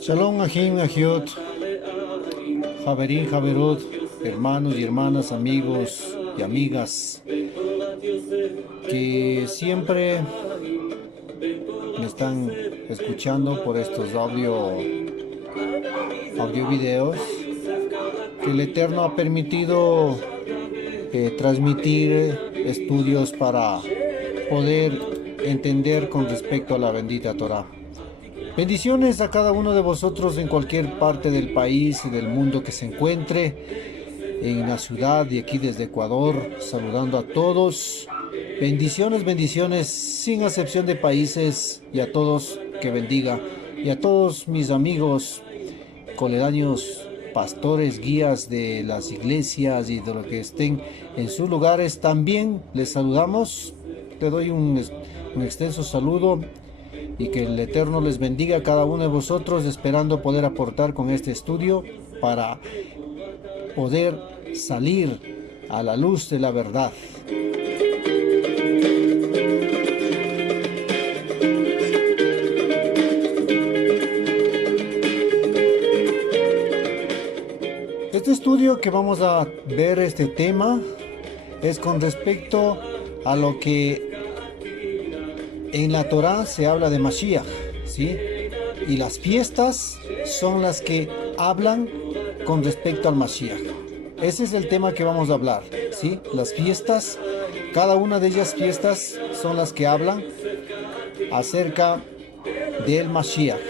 Shalom Ahim Ahiot, Javerín Javerot, hermanos y hermanas, amigos y amigas que siempre me están escuchando por estos audio videos que el Eterno ha permitido transmitir estudios para poder entender con respecto a la bendita Torah. Bendiciones a cada uno de vosotros en cualquier parte del país y del mundo que se encuentre, en la ciudad y aquí desde Ecuador, saludando a todos. Bendiciones, bendiciones, sin excepción de países, y a todos que bendiga. Y a todos mis amigos, coledáneos, pastores, guías de las iglesias y de lo que estén en sus lugares, también les saludamos. Te doy un extenso saludo. Y que el Eterno les bendiga a cada uno de vosotros, esperando poder aportar con este estudio para poder salir a la luz de la verdad. Este estudio que vamos a ver, este tema, es con respecto a lo que en la Torah se habla de Mashiach, ¿sí? Y las fiestas son las que hablan con respecto al Mashiach. Ese es el tema que vamos a hablar, ¿sí? Las fiestas, cada una de ellas fiestas son las que hablan acerca del Mashiach.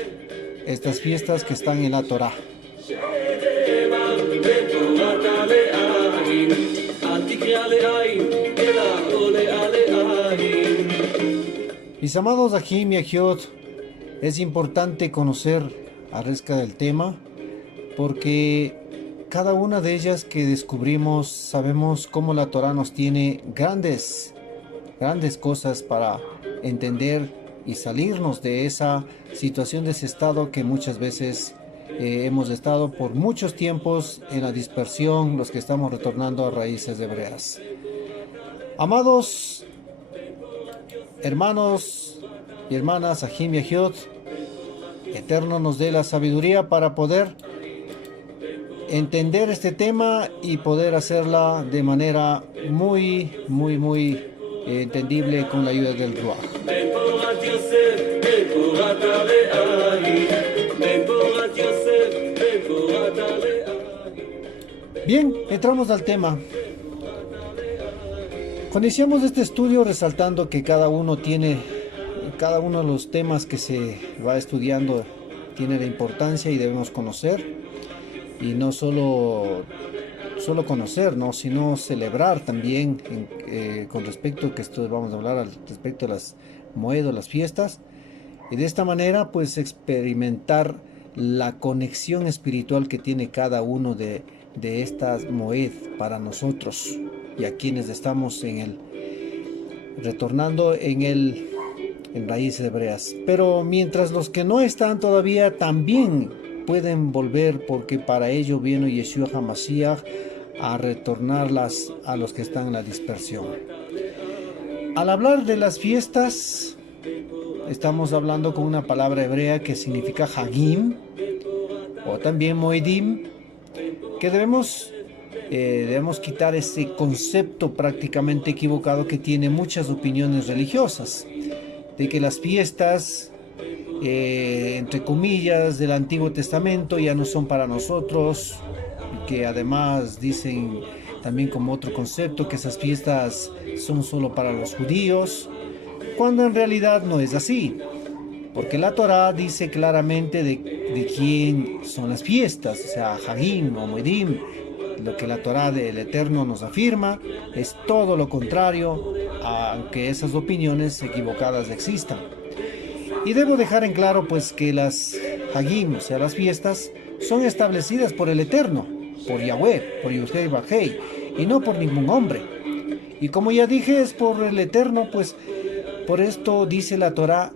Estas fiestas que están en la Torah. Mis amados Ahim y Ahiot, es importante conocer acerca del tema porque cada una de ellas que descubrimos sabemos cómo la Torah nos tiene grandes cosas para entender y salirnos de esa situación, de ese estado que muchas veces hemos estado por muchos tiempos en la dispersión, los que estamos retornando a raíces hebreas. Amados hermanos y hermanas, Ahim y Ahiot, Eterno nos dé la sabiduría para poder entender este tema y poder hacerla de manera muy entendible con la ayuda del Ruach. Bien, entramos al tema. Cuando iniciamos este estudio, resaltando que cada uno de los temas que se va estudiando tiene la importancia y debemos conocer, y no solo conocer, ¿no? Sino celebrar también con respecto a que esto vamos a hablar respecto a las moed, las fiestas, y de esta manera pues experimentar la conexión espiritual que tiene cada uno de estas moed para nosotros y a quienes estamos retornando en raíces hebreas. Pero mientras los que no están todavía también pueden volver, porque para ello viene Yeshua HaMashiach a retornarlas a los que están en la dispersión. Al hablar de las fiestas, estamos hablando con una palabra hebrea que significa Hagim o también Moedim, que debemos quitar ese concepto prácticamente equivocado que tiene muchas opiniones religiosas, de que las fiestas, entre comillas, del Antiguo Testamento ya no son para nosotros, y que además dicen también como otro concepto que esas fiestas son solo para los judíos, cuando en realidad no es así, porque la Torah dice claramente de quién son las fiestas, o sea, Hagim o Moedim. lo que la Torá del Eterno nos afirma es todo lo contrario, aunque esas opiniones equivocadas existan. Y debo dejar en claro pues que las Hagim, o sea las fiestas, son establecidas por el Eterno, por Yahweh, por Yudhei Bajei, y no por ningún hombre. Y como ya dije, es por el Eterno, pues por esto dice la Torá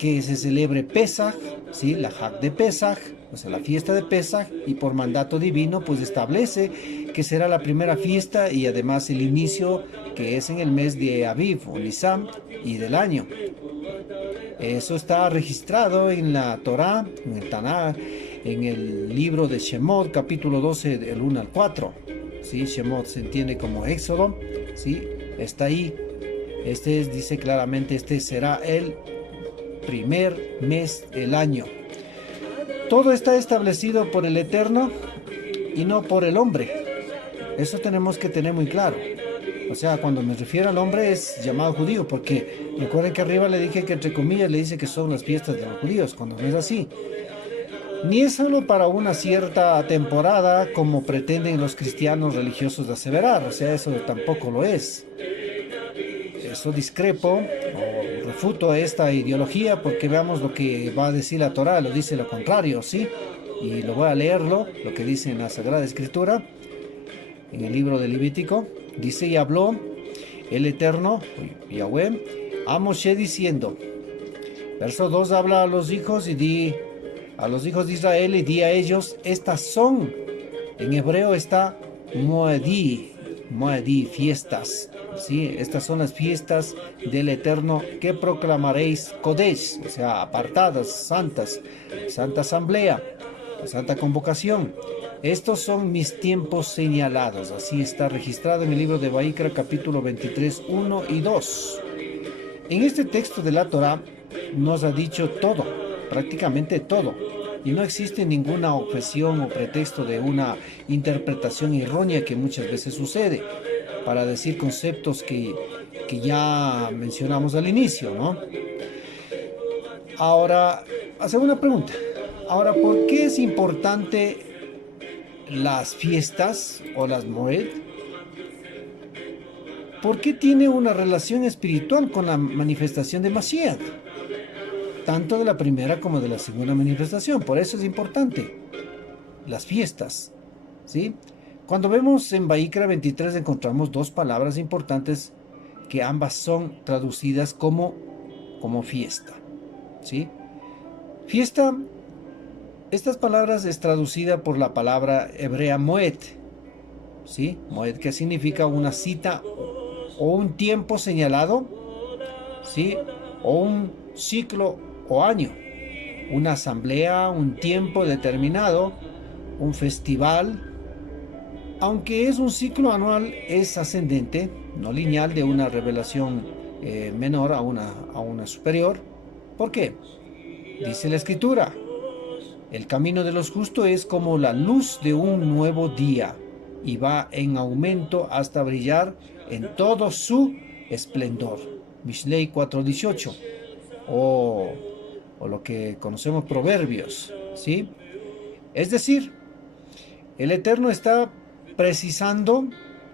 que se celebre Pesaj, ¿sí? La Hag de Pesaj, o sea, la fiesta de Pesaj, y por mandato divino, pues establece que será la primera fiesta y además el inicio, que es en el mes de Aviv o Nisan y del año. Eso está registrado en la Torá, en el Taná, en el libro de Shemot, capítulo 12, del 1 al 4. ¿Sí? Shemot se entiende como Éxodo, ¿sí? Está ahí. Dice claramente, este será el primer mes del año. Todo está establecido por el Eterno y no por el hombre. Eso tenemos que tener muy claro. O sea, cuando me refiero al hombre es llamado judío, porque recuerden que arriba le dije que entre comillas le dice que son las fiestas de los judíos, cuando no es así. Ni es solo para una cierta temporada como pretenden los cristianos religiosos de aseverar, o sea, eso tampoco lo es. Eso discrepo o refuto esta ideología porque veamos lo que va a decir la Torá, lo dice lo contrario, ¿sí? Y lo voy a leerlo, lo que dice en la Sagrada Escritura, en el libro de Levítico. Dice: y habló el Eterno, Yahweh, a Moshe diciendo, verso 2, habla a los hijos y di a los hijos de Israel y di a ellos, estas son, en hebreo está Moedí, fiestas, ¿sí? Estas son las fiestas del Eterno que proclamaréis Kodesh, o sea, apartadas, santas, santa asamblea, santa convocación. Estos son mis tiempos señalados. Así está registrado en el libro de Vaikra, capítulo 23, 1 y 2. En este texto de la Torá nos ha dicho todo, prácticamente todo. Y no existe ninguna objeción o pretexto de una interpretación errónea que muchas veces sucede para decir conceptos que ya mencionamos al inicio, ¿no? Ahora, hacer una pregunta. Ahora, ¿por qué es importante las fiestas o las Moed? ¿Por qué tiene una relación espiritual con la manifestación de Mashiach? Tanto de la primera como de la segunda manifestación. Por eso es importante las fiestas, ¿sí? Cuando vemos en Vaikra 23 encontramos dos palabras importantes que ambas son traducidas como fiesta, ¿sí? Fiesta, estas palabras es traducida por la palabra hebrea Moed, ¿sí? Moed, que significa una cita o un tiempo señalado, ¿sí? O un ciclo o año, una asamblea, un tiempo determinado, un festival. Aunque es un ciclo anual, es ascendente, no lineal, de una revelación menor a una superior. ¿Por qué? Dice la Escritura: el camino de los justos es como la luz de un nuevo día, y va en aumento hasta brillar en todo su esplendor. Mishlei 4:18, o lo que conocemos Proverbios, ¿sí? Es decir, el Eterno está precisando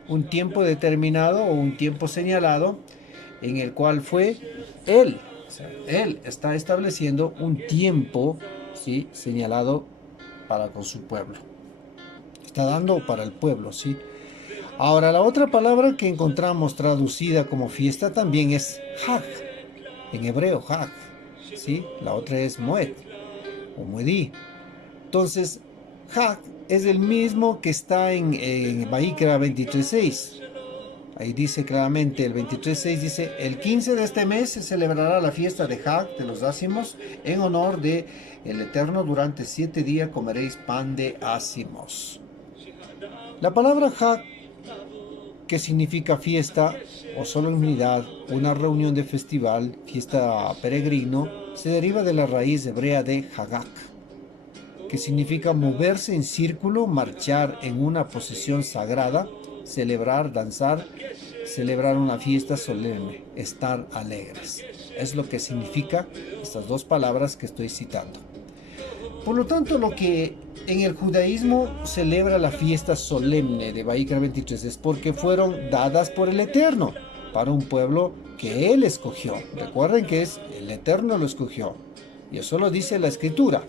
un tiempo determinado o un tiempo señalado en el cual fue Él. O sea, Él está estableciendo un tiempo, ¿sí?, señalado para con su pueblo. Está dando para el pueblo, ¿sí? Ahora, la otra palabra que encontramos traducida como fiesta también es Hag, en hebreo Hag, ¿sí? La otra es Moed o Moedí. Entonces, Hag es el mismo que está en Vaikra 23:6. Ahí dice claramente, el 23:6 dice: el 15 de este mes se celebrará la fiesta de Hag de los ácimos en honor de el Eterno. Durante 7 días comeréis pan de ácimos. La palabra Hag, que significa fiesta o solemnidad, una reunión de festival, fiesta peregrino, se deriva de la raíz hebrea de Hagak, que significa moverse en círculo, marchar en una posición sagrada, celebrar, danzar, celebrar una fiesta solemne, estar alegres. Es lo que significa estas dos palabras que estoy citando. Por lo tanto, lo que en el judaísmo celebra la fiesta solemne de Vaikra 23, es porque fueron dadas por el Eterno para un pueblo que Él escogió. Recuerden que es el Eterno lo escogió. Y eso lo dice la Escritura.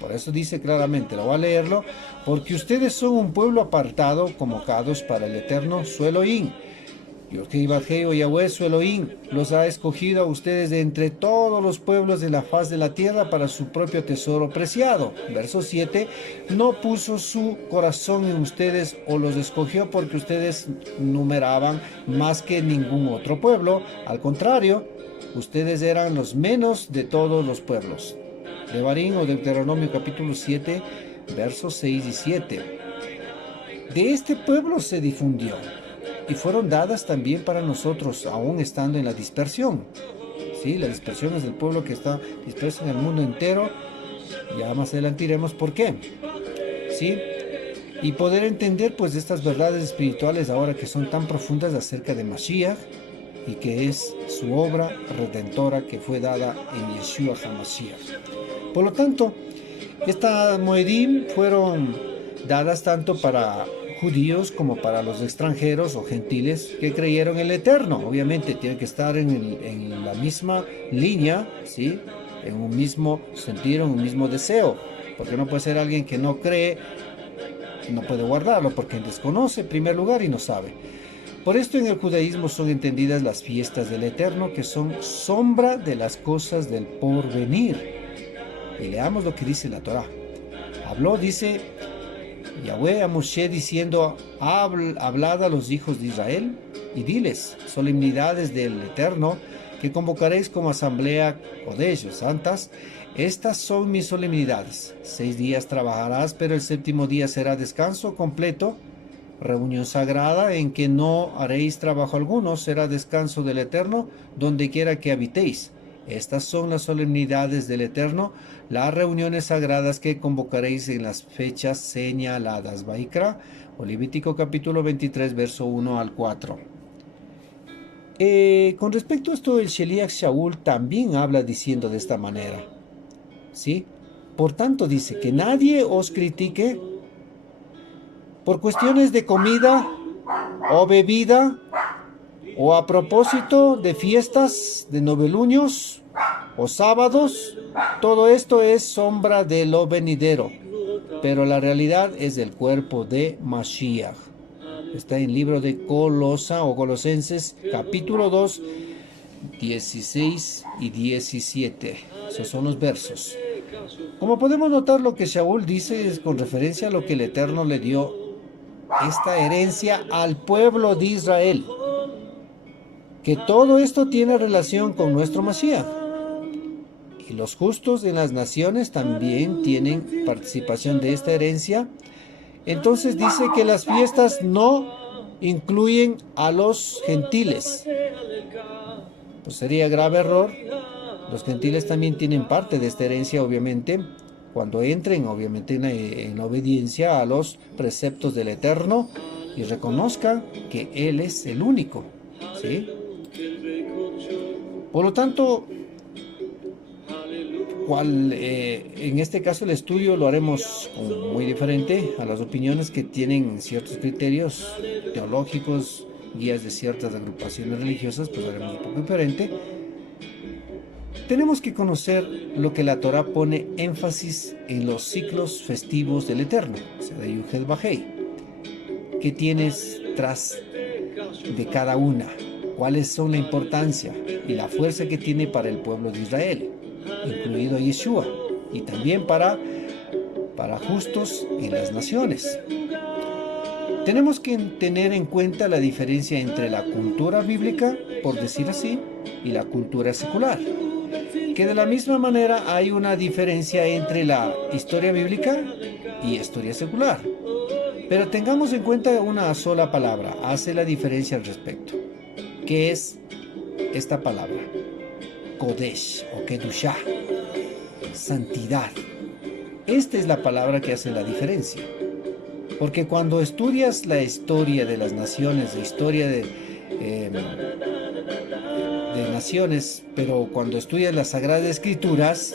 Por eso dice claramente, lo voy a leerlo, porque ustedes son un pueblo apartado, convocados para el Eterno, su Elohim. Yahweh, su Elohim, los ha escogido a ustedes de entre todos los pueblos de la faz de la tierra para su propio tesoro preciado. Verso 7, no puso su corazón en ustedes o los escogió porque ustedes numeraban más que ningún otro pueblo. Al contrario, ustedes eran los menos de todos los pueblos. Devarim o Deuteronomio capítulo 7, versos 6 y 7. De este pueblo se difundió y fueron dadas también para nosotros, aún estando en la dispersión. ¿Sí? La dispersión es del pueblo que está disperso en el mundo entero. Ya más adelante iremos por qué. ¿Sí? Y poder entender pues estas verdades espirituales ahora que son tan profundas acerca de Mashiach y que es su obra redentora que fue dada en Yeshua HaMashiach. Por lo tanto, estas Moedim fueron dadas tanto para judíos como para los extranjeros o gentiles que creyeron en el Eterno. Obviamente tiene que estar en la misma línea, ¿sí? En un mismo sentido, en un mismo deseo, porque no puede ser alguien que no cree, no puede guardarlo, porque desconoce en primer lugar y no sabe. Por esto en el judaísmo son entendidas las fiestas del Eterno, que son sombra de las cosas del porvenir. Y leamos lo que dice la Torá. Habló, dice Yahweh a Moshe diciendo, hablad a los hijos de Israel y diles, solemnidades del Eterno que convocaréis como asamblea Kodesh, santas, estas son mis solemnidades. 6 días trabajarás, pero el 7º día será descanso completo, reunión sagrada en que no haréis trabajo alguno, será descanso del Eterno donde quiera que habitéis. Estas son las solemnidades del Eterno, las reuniones sagradas que convocaréis en las fechas señaladas. Vaikra, o Levítico capítulo 23, verso 1 al 4. Con respecto a esto, el Sheliach Shaul también habla diciendo de esta manera. ¿Sí? Por tanto, dice que nadie os critique por cuestiones de comida o bebida, o a propósito de fiestas, de noveluños o sábados. Todo esto es sombra de lo venidero, pero la realidad es el cuerpo de Mashiach. Está en el libro de Colosenses, capítulo 2, 16 y 17. Esos son los versos. Como podemos notar, lo que Shaul dice es con referencia a lo que el Eterno le dio esta herencia al pueblo de Israel. Que todo esto tiene relación con nuestro Mashiach. Y los justos en las naciones también tienen participación de esta herencia. Entonces dice que las fiestas no incluyen a los gentiles. Pues sería grave error. Los gentiles también tienen parte de esta herencia, obviamente, cuando entren, obviamente, en obediencia a los preceptos del Eterno y reconozcan que Él es el único, ¿sí? Por lo tanto, en este caso el estudio lo haremos muy diferente a las opiniones que tienen ciertos criterios teológicos, guías de ciertas agrupaciones religiosas, pues lo haremos un poco diferente. Tenemos que conocer lo que la Torá pone énfasis en los ciclos festivos del Eterno, o sea, de Yud Bajei. ¿Qué tienes tras de cada una? ¿Cuáles son la importancia y la fuerza que tiene para el pueblo de Israel, incluido Yeshua, y también para justos en las naciones? Tenemos que tener en cuenta la diferencia entre la cultura bíblica, por decir así, y la cultura secular. Que de la misma manera hay una diferencia entre la historia bíblica y historia secular. Pero tengamos en cuenta una sola palabra, hace la diferencia al respecto. ¿Qué es esta palabra? Kodesh o Kedushah, santidad. Esta es la palabra que hace la diferencia. Porque cuando estudias la historia de las naciones, la historia de naciones, pero cuando estudias las Sagradas Escrituras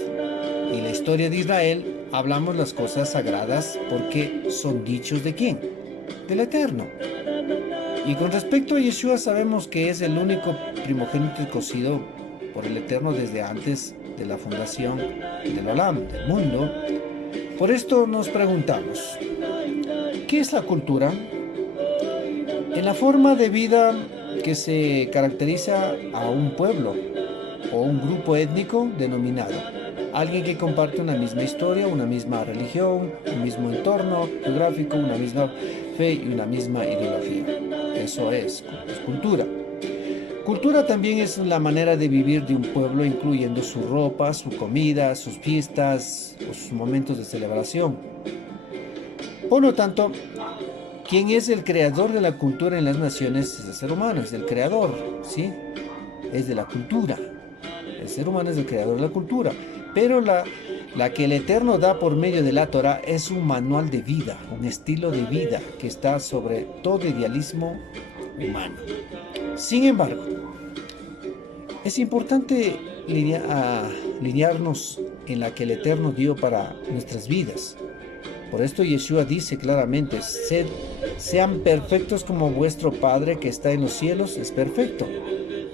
y la historia de Israel, hablamos las cosas sagradas porque son dichos ¿de quién? Del Eterno. Y con respecto a Yeshua sabemos que es el único primogénito escogido por el Eterno desde antes de la fundación del Olam, del mundo. Por esto nos preguntamos, ¿qué es la cultura? En la forma de vida que se caracteriza a un pueblo o un grupo étnico denominado alguien que comparte una misma historia, una misma religión, un mismo entorno geográfico, una misma fe y una misma ideología. Eso es cultura. Cultura también es la manera de vivir de un pueblo, incluyendo su ropa, su comida, sus fiestas o sus momentos de celebración. Por lo tanto, ¿quién es el creador de la cultura en las naciones? Es el ser humano, es el creador, ¿sí? Es de la cultura. El ser humano es el creador de la cultura. Pero la que el Eterno da por medio de la Torah es un manual de vida, un estilo de vida que está sobre todo idealismo humano. Sin embargo, es importante linearnos en la que el Eterno dio para nuestras vidas. Por esto Yeshua dice claramente, sean perfectos como vuestro Padre que está en los cielos es perfecto,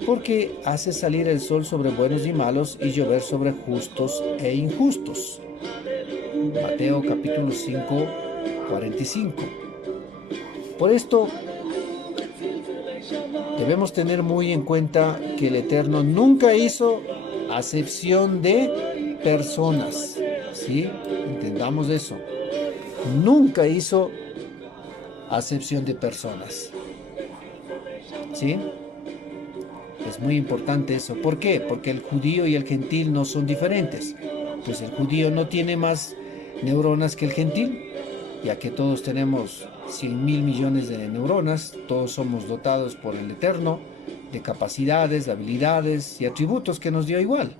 porque hace salir el sol sobre buenos y malos y llover sobre justos e injustos. Mateo capítulo 5, 45. Por esto debemos tener muy en cuenta que el Eterno nunca hizo acepción de personas, ¿sí? Entendamos eso. Nunca hizo acepción de personas, ¿sí? Es muy importante eso. ¿Por qué? Porque el judío y el gentil no son diferentes. Pues el judío no tiene más neuronas que el gentil, ya que todos tenemos 100.000 millones de neuronas, todos somos dotados por el Eterno de capacidades, habilidades y atributos que nos dio igual,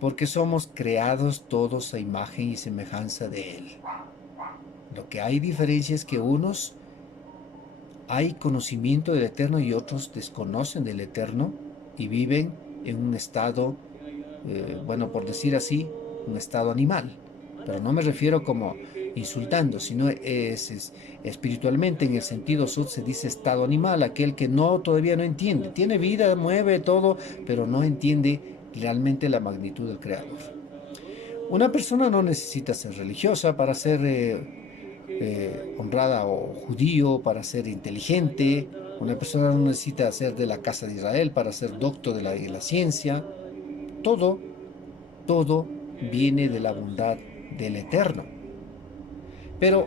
porque somos creados todos a imagen y semejanza de Él. Lo que hay diferencia es que unos hay conocimiento del Eterno y otros desconocen del Eterno y viven en un estado, bueno, por decir así, un estado animal. Pero no me refiero como insultando, sino es espiritualmente, en el sentido sud se dice estado animal, aquel que todavía no entiende. Tiene vida, mueve todo, pero no entiende realmente la magnitud del Creador. Una persona no necesita ser religiosa para ser honrada o judío, para ser inteligente. Una persona no necesita ser de la casa de Israel para ser doctor de la ciencia. Todo viene de la bondad del Eterno. Pero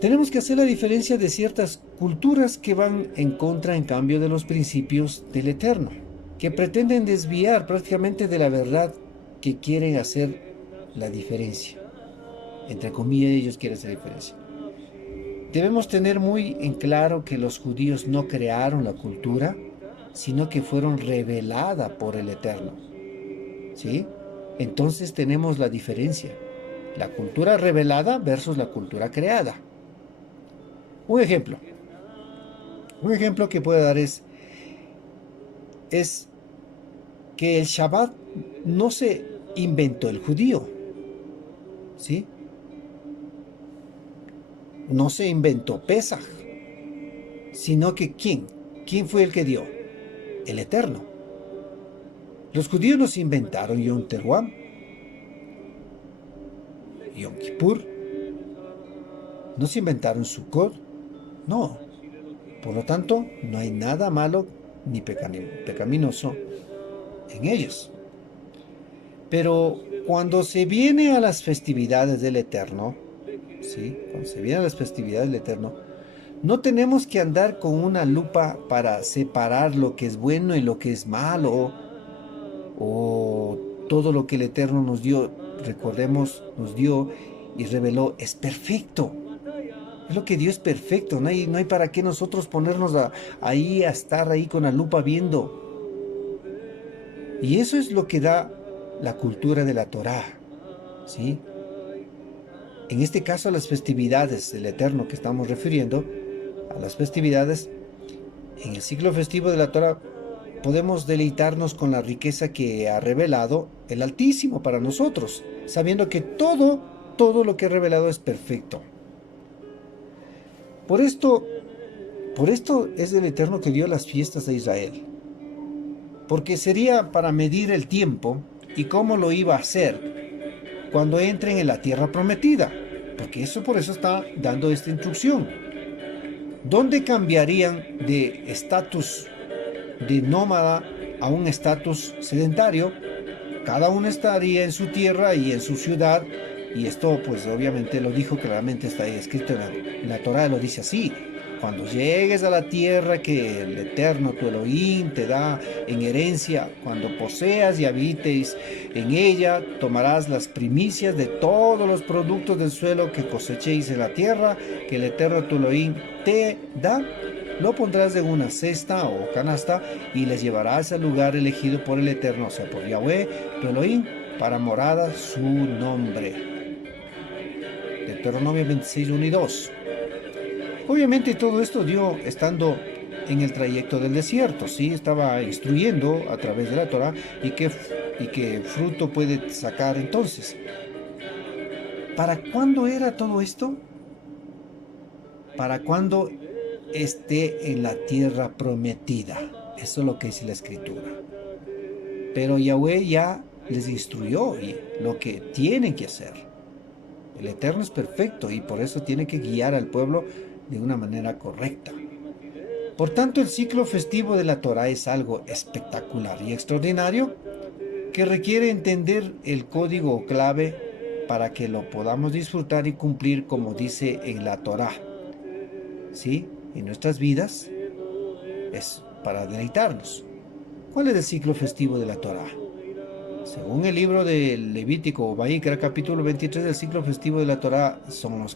tenemos que hacer la diferencia de ciertas culturas que van en contra, en cambio, de los principios del Eterno, que pretenden desviar prácticamente de la verdad, que quieren hacer la diferencia. Entre comillas, ellos quieren hacer la diferencia. Debemos tener muy en claro que los judíos no crearon la cultura, sino que fueron revelada por el Eterno, ¿sí? Entonces tenemos la diferencia. La cultura revelada versus la cultura creada. Un ejemplo que puedo dar es que el Shabbat no se inventó el judío, ¿sí? No se inventó Pesaj, sino que ¿quién fue el que dio? El Eterno. Los judíos no se inventaron Yom Teruah, Yom Kippur, no se inventaron Sukkot, no. Por lo tanto, no hay nada malo ni pecaminoso en ellos. Pero cuando se viene a las festividades del Eterno, ¿sí? Cuando se viene a las festividades del Eterno, no tenemos que andar con una lupa para separar lo que es bueno y lo que es malo, o todo lo que el Eterno nos dio, recordemos, nos dio y reveló, es perfecto. Es lo que Dios es perfecto, no hay para qué nosotros ponernos a estar ahí con la lupa viendo. Y eso es lo que da la cultura de la Torá, ¿sí? En este caso, a las festividades del Eterno que estamos refiriendo, a las festividades, en el ciclo festivo de la Torá, podemos deleitarnos con la riqueza que ha revelado el Altísimo para nosotros, sabiendo que todo lo que he revelado es perfecto. Por esto es el Eterno que dio las fiestas a Israel, porque sería para medir el tiempo y cómo lo iba a hacer cuando entren en la tierra prometida, porque por eso está dando esta instrucción. ¿Dónde cambiarían de estatus de nómada a un estatus sedentario? Cada uno estaría en su tierra y en su ciudad, y esto pues obviamente lo dijo claramente, está escrito en la Torá, lo dice así: cuando llegues a la tierra que el Eterno tu Elohim te da en herencia, cuando poseas y habites en ella, tomarás las primicias de todos los productos del suelo que cosechéis en la tierra que el Eterno tu Elohim te da. Lo pondrás en una cesta o canasta y les llevarás al lugar elegido por el Eterno, o sea, por Yahweh, tu Elohim, para morada su nombre. Deuteronomio 26, 1 y 2. Obviamente todo esto dio estando en el trayecto del desierto, ¿sí? Estaba instruyendo a través de la Torah y qué fruto puede sacar entonces. ¿Para cuándo era todo esto? Para cuando esté en la tierra prometida. Eso es lo que dice la escritura. Pero Yahweh ya les instruyó y lo que tienen que hacer. El Eterno es perfecto y por eso tiene que guiar al pueblo de una manera correcta. Por tanto, el ciclo festivo de la Torah es algo espectacular y extraordinario que requiere entender el código clave para que lo podamos disfrutar y cumplir como dice en la Torah. ¿Sí? En nuestras vidas es para deleitarnos. ¿Cuál es el ciclo festivo de la Torah? Según el libro de Levítico o Vayikra, capítulo 23, el ciclo festivo de la Torah son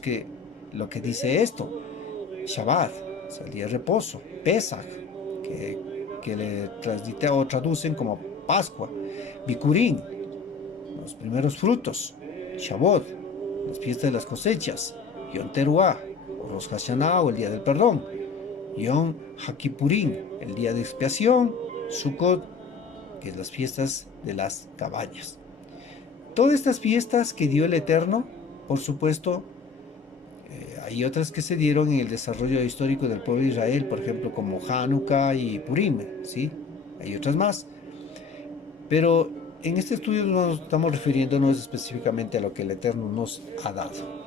lo que dice esto: Shabbat, o sea, el día de reposo; Pesach, que le traducen como Pascua; Bikurim, los primeros frutos; Shavuot, las fiestas de las cosechas; Yom Teruah, o Rosh Hashanah, o el día del perdón; Yom HaKippurim, el día de expiación; Sukkot, que es las fiestas de las cabañas. Todas estas fiestas que dio el Eterno, por supuesto, hay otras que se dieron en el desarrollo histórico del pueblo de Israel, por ejemplo, como Hanukkah y Purim, ¿sí? Hay otras más. Pero en este estudio nos estamos refiriéndonos específicamente a lo que el Eterno nos ha dado.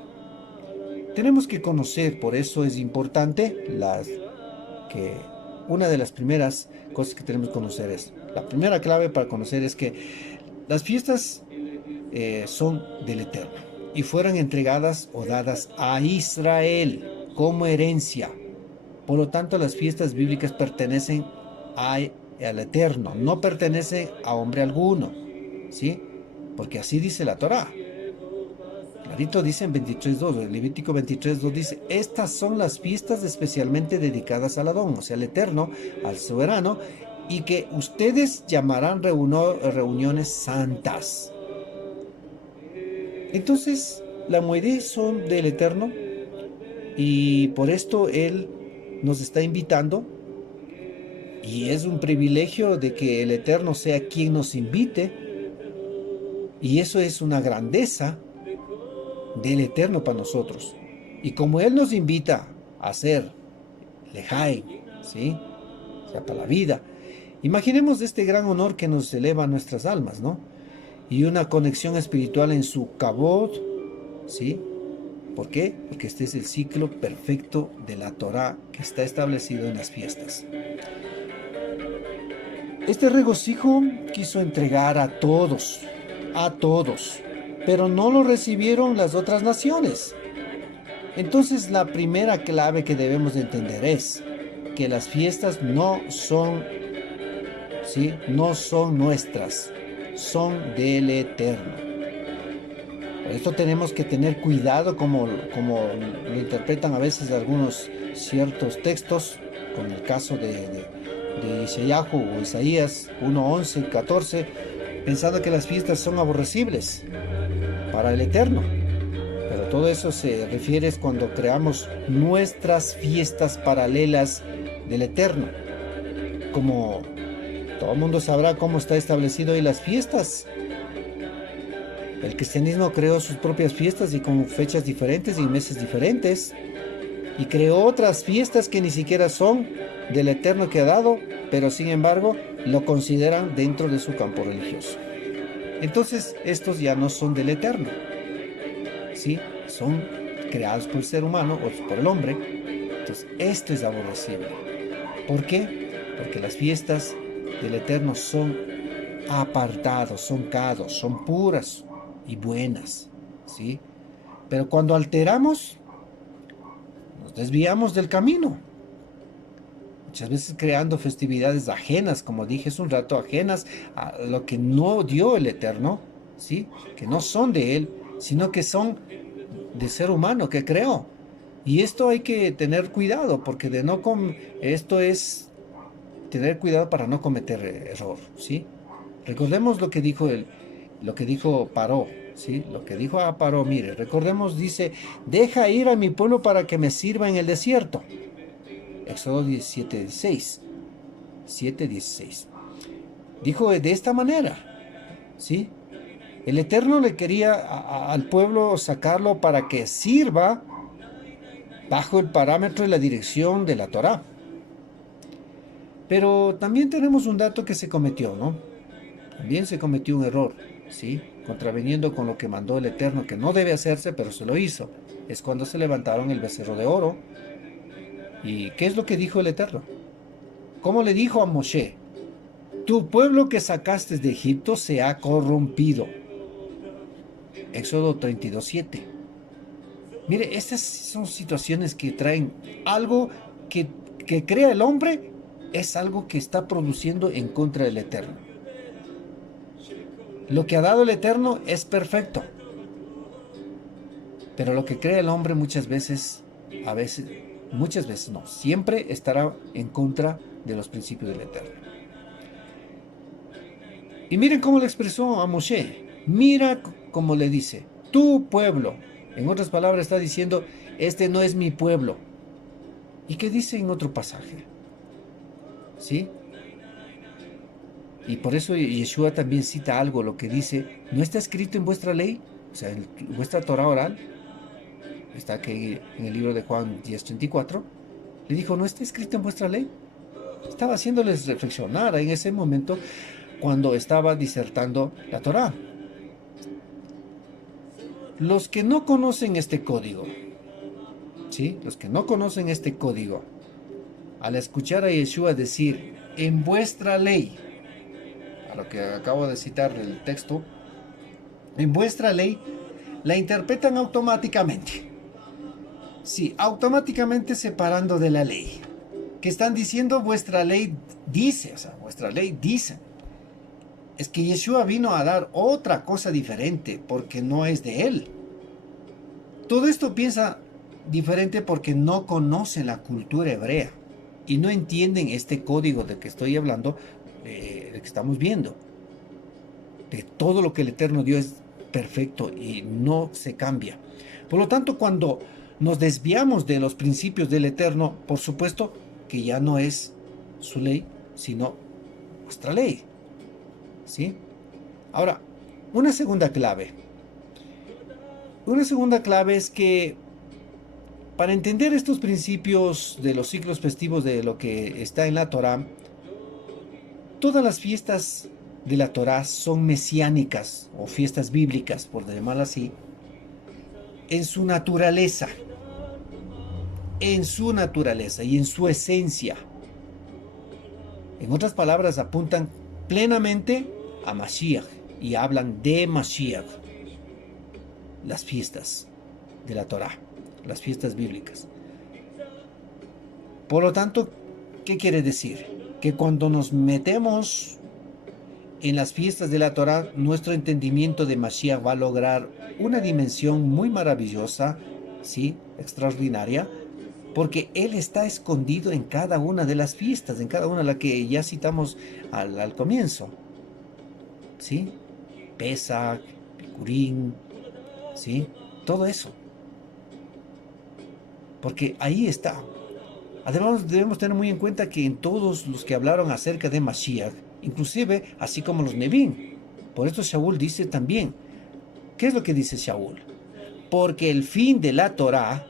Tenemos que conocer, por eso es importante una de las primeras cosas que tenemos que conocer es, la primera clave para conocer es que las fiestas son del Eterno y fueron entregadas o dadas a Israel como herencia. Por lo tanto, las fiestas bíblicas pertenecen al Eterno, no pertenecen a hombre alguno, ¿sí? Porque así dice la Torá. Clarito dice en 23.2, el Levítico 23.2 dice: estas son las fiestas especialmente dedicadas al Adón, o sea, al Eterno, al soberano, y que ustedes llamarán reuniones santas. Entonces, la moedé son del Eterno y por esto Él nos está invitando, y es un privilegio de que el Eterno sea quien nos invite, y eso es una grandeza del Eterno para nosotros. Y como Él nos invita a hacer Lejaim, ¿sí? O sea, para la vida, imaginemos este gran honor que nos eleva a nuestras almas, ¿no? Y una conexión espiritual en su Kabod, ¿sí? ¿Por qué? Porque este es el ciclo perfecto de la Torá que está establecido en las fiestas. Este regocijo quiso entregar a todos, pero no lo recibieron las otras naciones. Entonces, la primera clave que debemos de entender es que las fiestas no son nuestras, son del Eterno. Por esto tenemos que tener cuidado como lo interpretan a veces algunos ciertos textos, como el caso de Isayahu o Isaías 1:11, 14, pensando que las fiestas son aborrecibles para el Eterno. Pero todo eso se refiere cuando creamos nuestras fiestas paralelas del Eterno. Como todo el mundo sabrá cómo está establecido hoy las fiestas El cristianismo creó sus propias fiestas y con fechas diferentes y meses diferentes. Y creó otras fiestas que ni siquiera son del Eterno que ha dado, pero sin embargo lo consideran dentro de su campo religioso. Entonces, estos ya no son del Eterno, ¿sí? Son creados por el ser humano o por el hombre. Entonces, esto es aborrecible. ¿Por qué? Porque las fiestas del Eterno son apartados, son cados, son puras y buenas, ¿sí? Pero cuando alteramos, nos desviamos del camino. Muchas veces creando festividades ajenas, como dije hace un rato, ajenas a lo que no dio el Eterno, ¿sí? Que no son de Él, sino que son del ser humano que creó. Y esto hay que tener cuidado, porque esto es tener cuidado para no cometer error, ¿sí? Recordemos lo que dijo Paró, ¿sí? Lo que dijo a Paró, mire, recordemos, dice, deja ir a mi pueblo para que me sirva en el desierto. Éxodo 17:16. 7:16. Dijo de esta manera, ¿sí? El Eterno le quería al pueblo sacarlo para que sirva bajo el parámetro y la dirección de la Torá. Pero también tenemos un dato que se cometió, ¿no? También se cometió un error, ¿sí? Contraveniendo con lo que mandó el Eterno, que no debe hacerse, pero se lo hizo. Es cuando se levantaron el becerro de oro. ¿Y qué es lo que dijo el Eterno? ¿Cómo le dijo a Moshe? Tu pueblo que sacaste de Egipto se ha corrompido. Éxodo 32:7. Mire, estas son situaciones que traen algo que crea el hombre, es algo que está produciendo en contra del Eterno. Lo que ha dado el Eterno es perfecto, pero lo que crea el hombre muchas veces no, siempre estará en contra de los principios del Eterno. Y miren cómo le expresó a Moshe. Mira cómo le dice, tu pueblo. En otras palabras está diciendo, este no es mi pueblo. ¿Y qué dice en otro pasaje? ¿Sí? Y por eso Yeshua también cita algo, lo que dice, ¿no está escrito en vuestra ley? O sea, en vuestra Torah oral. Está aquí en el libro de Juan 10:34. Le dijo, ¿no está escrito en vuestra ley? Estaba haciéndoles reflexionar en ese momento cuando estaba disertando la Torá. Los que no conocen este código, ¿sí? Los que no conocen este código, al escuchar a Yeshua decir, en vuestra ley, a lo que acabo de citar el texto, en vuestra ley, la interpretan automáticamente. Sí, automáticamente separando de la ley. Que están diciendo vuestra ley dice, o sea, vuestra ley dice. Es que Yeshua vino a dar otra cosa diferente porque no es de él. Todo esto piensa diferente porque no conocen la cultura hebrea y no entienden este código de que estoy hablando, de que estamos viendo. De todo lo que el Eterno dio es perfecto y no se cambia. Por lo tanto, cuando nos desviamos de los principios del Eterno, por supuesto que ya no es su ley, sino nuestra ley. ¿Sí? Ahora, una segunda clave. Una segunda clave es que para entender estos principios de los ciclos festivos de lo que está en la Torá, todas las fiestas de la Torá son mesiánicas o fiestas bíblicas, por llamarlo así, en su naturaleza y en su esencia. En otras palabras, apuntan plenamente a Mashiach y hablan de Mashiach. Las fiestas de la Torá, las fiestas bíblicas. Por lo tanto, ¿qué quiere decir? Que cuando nos metemos en las fiestas de la Torá, nuestro entendimiento de Mashiach va a lograr una dimensión muy maravillosa, ¿sí? Extraordinaria, porque Él está escondido en cada una de las fiestas, en cada una de las que ya citamos al comienzo, ¿sí? Pesach, Purim, ¿sí? Todo eso. Porque ahí está. Además, debemos tener muy en cuenta que en todos los que hablaron acerca de Mashiach, inclusive así como los Nevi'im, por esto Shaul dice también, ¿Qué es lo que dice Shaul? Porque el fin de la Torá,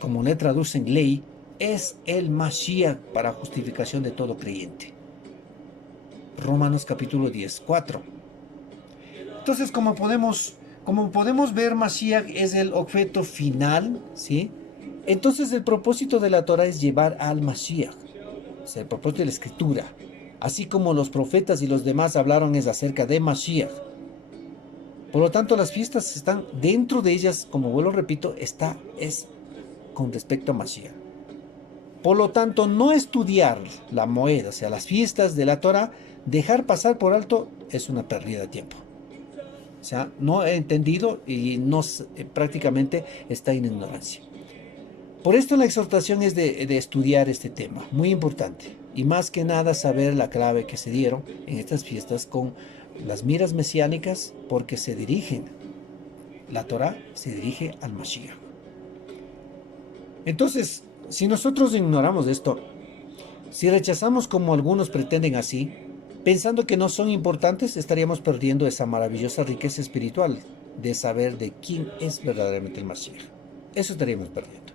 como le traducen ley, es el Mashiach para justificación de todo creyente. Romanos capítulo 10, 4. Entonces, como podemos ver, Mashiach es el objeto final, ¿sí? Entonces, el propósito de la Torá es llevar al Mashiach, o sea, el propósito de la escritura. Así como los profetas y los demás hablaron es acerca de Mashiach. Por lo tanto, las fiestas están dentro de ellas, como vuelvo repito, es con respecto a Mashiach. Por lo tanto, no estudiar la Moed, o sea, las fiestas de la Torah, dejar pasar por alto es una pérdida de tiempo. O sea, no he entendido y prácticamente está en ignorancia. Por esto la exhortación es de estudiar este tema, muy importante. Y más que nada saber la clave que se dieron en estas fiestas con las miras mesiánicas, porque la Torah se dirige al Mashiach. Entonces, si nosotros ignoramos esto, si rechazamos como algunos pretenden así, pensando que no son importantes, estaríamos perdiendo esa maravillosa riqueza espiritual de saber de quién es verdaderamente el Mashiach. Eso estaríamos perdiendo.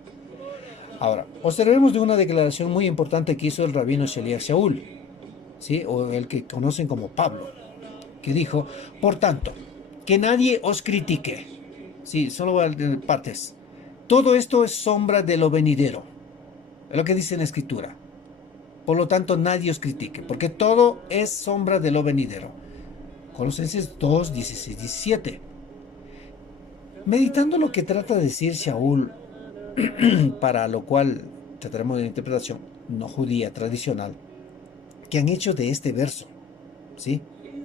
Ahora, observemos de una declaración muy importante que hizo el rabino Sheliach Shaul, ¿sí? O el que conocen como Pablo, que dijo: por tanto, que nadie os critique. Sí, solo voy a partes. Todo esto es sombra de lo venidero. Es lo que dice en la Escritura. Por lo tanto, nadie os critique, porque todo es sombra de lo venidero. Colosenses 2, 16, 17. Meditando lo que trata de decir Shaul, para lo cual trataremos de una interpretación no judía tradicional, que han hecho de este verso, ¿sí?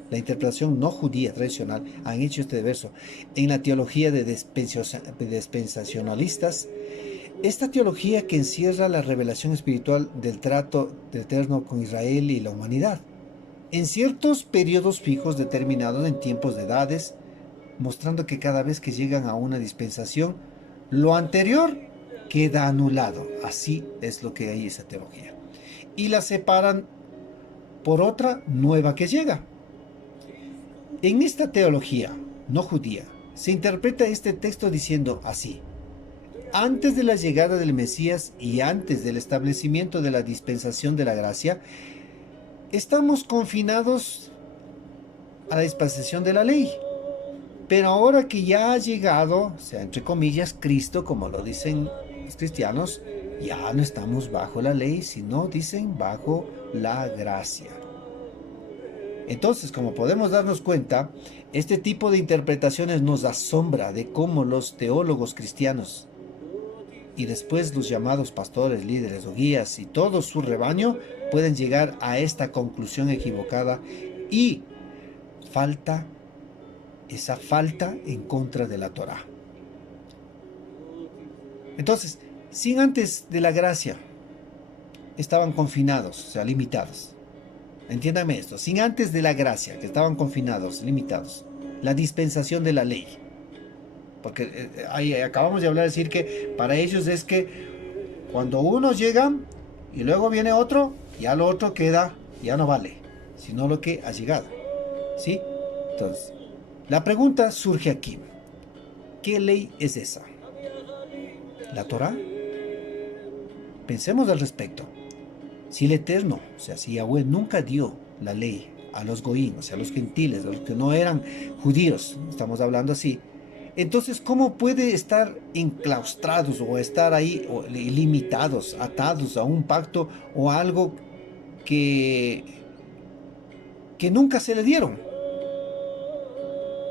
La interpretación no judía tradicional han hecho este verso en la teología de dispensacionalistas. Esta teología que encierra la revelación espiritual del trato eterno con Israel y la humanidad, en ciertos periodos fijos determinados en tiempos de edades, mostrando que cada vez que llegan a una dispensación, lo anterior queda anulado. Así es lo que hay esa teología. Y la separan por otra nueva que llega. En esta teología no judía se interpreta este texto diciendo así: antes de la llegada del Mesías y antes del establecimiento de la dispensación de la gracia, estamos confinados a la dispensación de la ley. Pero ahora que ya ha llegado, o sea, entre comillas, Cristo, como lo dicen los cristianos, ya no estamos bajo la ley, sino dicen bajo la gracia. Entonces, como podemos darnos cuenta, este tipo de interpretaciones nos asombra de cómo los teólogos cristianos y después los llamados pastores, líderes o guías y todo su rebaño pueden llegar a esta conclusión equivocada y esa falta en contra de la Torá. Entonces, sin antes de la gracia, estaban confinados, o sea, limitados. Entiéndame esto, sin antes de la gracia, que estaban confinados, limitados, la dispensación de la ley. Porque ahí acabamos de hablar, decir que para ellos es que cuando unos llegan y luego viene otro, ya lo otro queda, ya no vale, sino lo que ha llegado. ¿Sí? Entonces, la pregunta surge aquí: ¿qué ley es esa? ¿La Torá? Pensemos al respecto. Si el Eterno, o sea, si Yahweh nunca dio la ley a los goín, o sea, a los gentiles, a los que no eran judíos, estamos hablando así, entonces, ¿cómo puede estar enclaustrados o estar ahí limitados, atados a un pacto o a algo que nunca se le dieron?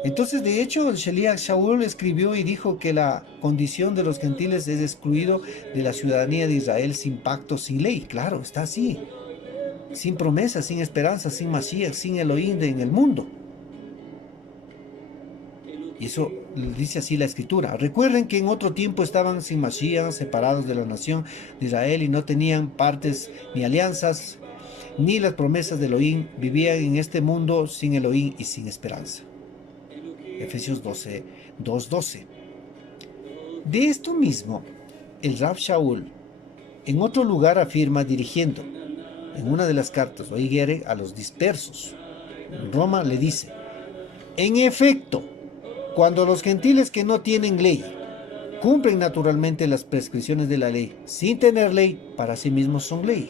Entonces, de hecho, el Sheliach Shaul escribió y dijo que la condición de los gentiles es excluido de la ciudadanía de Israel sin pacto, sin ley. Claro, está así. Sin promesa, sin esperanza, sin Mashiach, sin Elohim en el mundo. Y eso dice así la Escritura. Recuerden que en otro tiempo estaban sin Mashiach, separados de la nación de Israel y no tenían partes ni alianzas, ni las promesas de Elohim. Vivían en este mundo sin Elohim y sin esperanza. Efesios 2:12. De esto mismo, el Rav Shaul en otro lugar afirma, dirigiendo en una de las cartas a los dispersos en Roma, le dice: en efecto, Cuando los gentiles que no tienen ley cumplen naturalmente las prescripciones de la ley sin tener ley, para sí mismos son ley.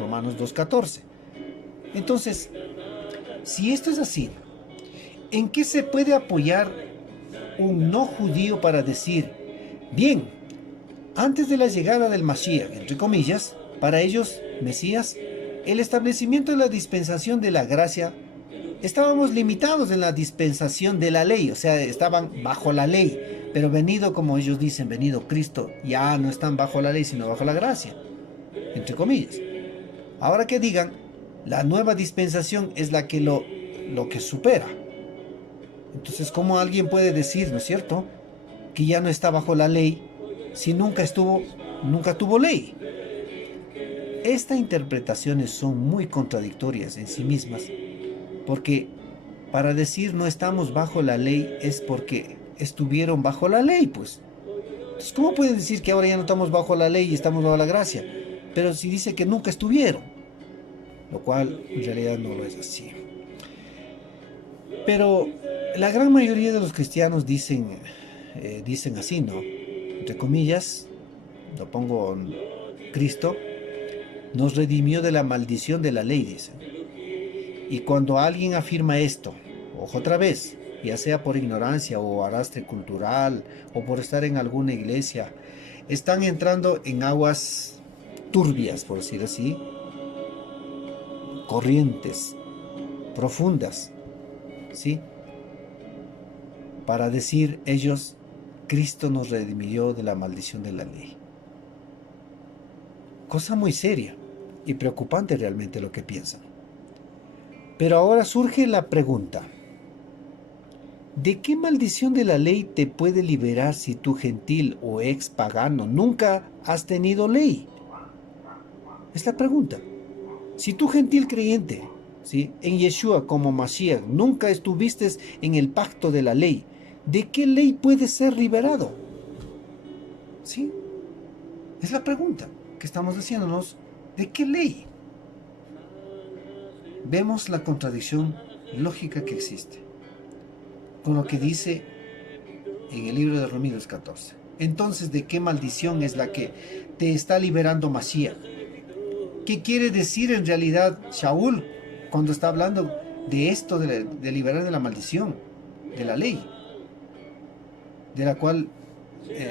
Romanos 2:14. Entonces, si esto es así, ¿en qué se puede apoyar un no judío para decir, bien, antes de la llegada del Mashiach, entre comillas, para ellos, Mesías, el establecimiento de la dispensación de la gracia, estábamos limitados en la dispensación de la ley, o sea, estaban bajo la ley, pero venido, como ellos dicen, venido Cristo, ya no están bajo la ley, sino bajo la gracia, entre comillas. Ahora que digan, la nueva dispensación es la que lo que supera. Entonces, ¿cómo alguien puede decir, ¿no es cierto?, que ya no está bajo la ley si nunca tuvo ley? Estas interpretaciones son muy contradictorias en sí mismas, porque para decir no estamos bajo la ley es porque estuvieron bajo la ley, pues. Entonces, ¿cómo pueden decir que ahora ya no estamos bajo la ley y estamos bajo la gracia? Pero si dice que nunca estuvieron, lo cual en realidad no lo es así. Pero la gran mayoría de los cristianos dicen así, ¿no? Entre comillas, lo pongo en Cristo, nos redimió de la maldición de la ley, dicen. Y cuando alguien afirma esto, ojo otra vez, ya sea por ignorancia o arrastre cultural o por estar en alguna iglesia, están entrando en aguas turbias, por decir así, corrientes profundas, ¿sí? Para decir ellos, Cristo nos redimió de la maldición de la ley. Cosa muy seria y preocupante realmente lo que piensan. Pero ahora surge la pregunta, ¿de qué maldición de la ley te puede liberar si tú, gentil o ex pagano, nunca has tenido ley? Es la pregunta. Si tú, gentil creyente, ¿sí?, en Yeshua como Mashiach, nunca estuviste en el pacto de la ley, ¿de qué ley puedes ser liberado? ¿Sí? Es la pregunta que estamos haciéndonos. ¿De qué ley? Vemos la contradicción lógica que existe con lo que dice en el libro de Romanos 14. Entonces, ¿de qué maldición es la que te está liberando Mashiach? ¿Qué quiere decir en realidad Shaul cuando está hablando de esto, de liberar de la maldición, de la ley, de la cual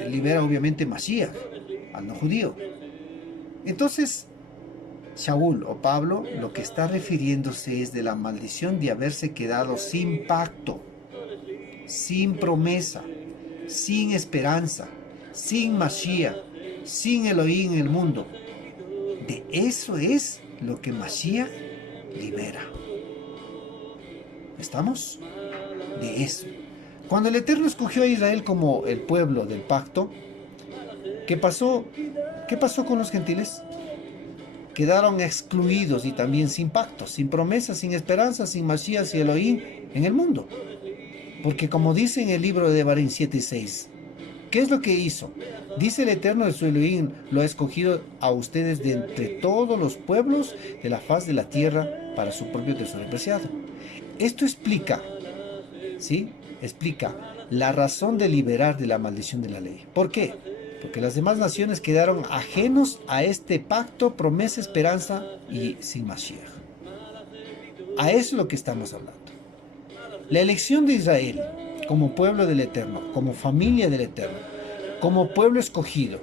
libera obviamente Mashiach al no judío? Entonces, Shaul o Pablo lo que está refiriéndose es de la maldición de haberse quedado sin pacto, sin promesa, sin esperanza, sin Mashiach, sin Elohim en el mundo. De eso es lo que Mashiach libera. ¿Estamos? De eso. Cuando el Eterno escogió a Israel como el pueblo del pacto, ¿qué pasó? ¿Qué pasó con los gentiles? Quedaron excluidos y también sin pacto, sin promesa, sin esperanza, sin Mashiach y Elohim en el mundo. Porque como dice en el libro de Devarim 7:6, ¿qué es lo que hizo? Dice el Eterno de su Elohim, lo ha escogido a ustedes de entre todos los pueblos de la faz de la tierra para su propio tesoro preciado. Esto explica, ¿sí? Explica la razón de liberar de la maldición de la ley. ¿Por qué? Porque las demás naciones quedaron ajenos a este pacto, promesa, esperanza y sin Mashiach. A eso es lo que estamos hablando. La elección de Israel como pueblo del Eterno, como familia del Eterno, como pueblo escogido,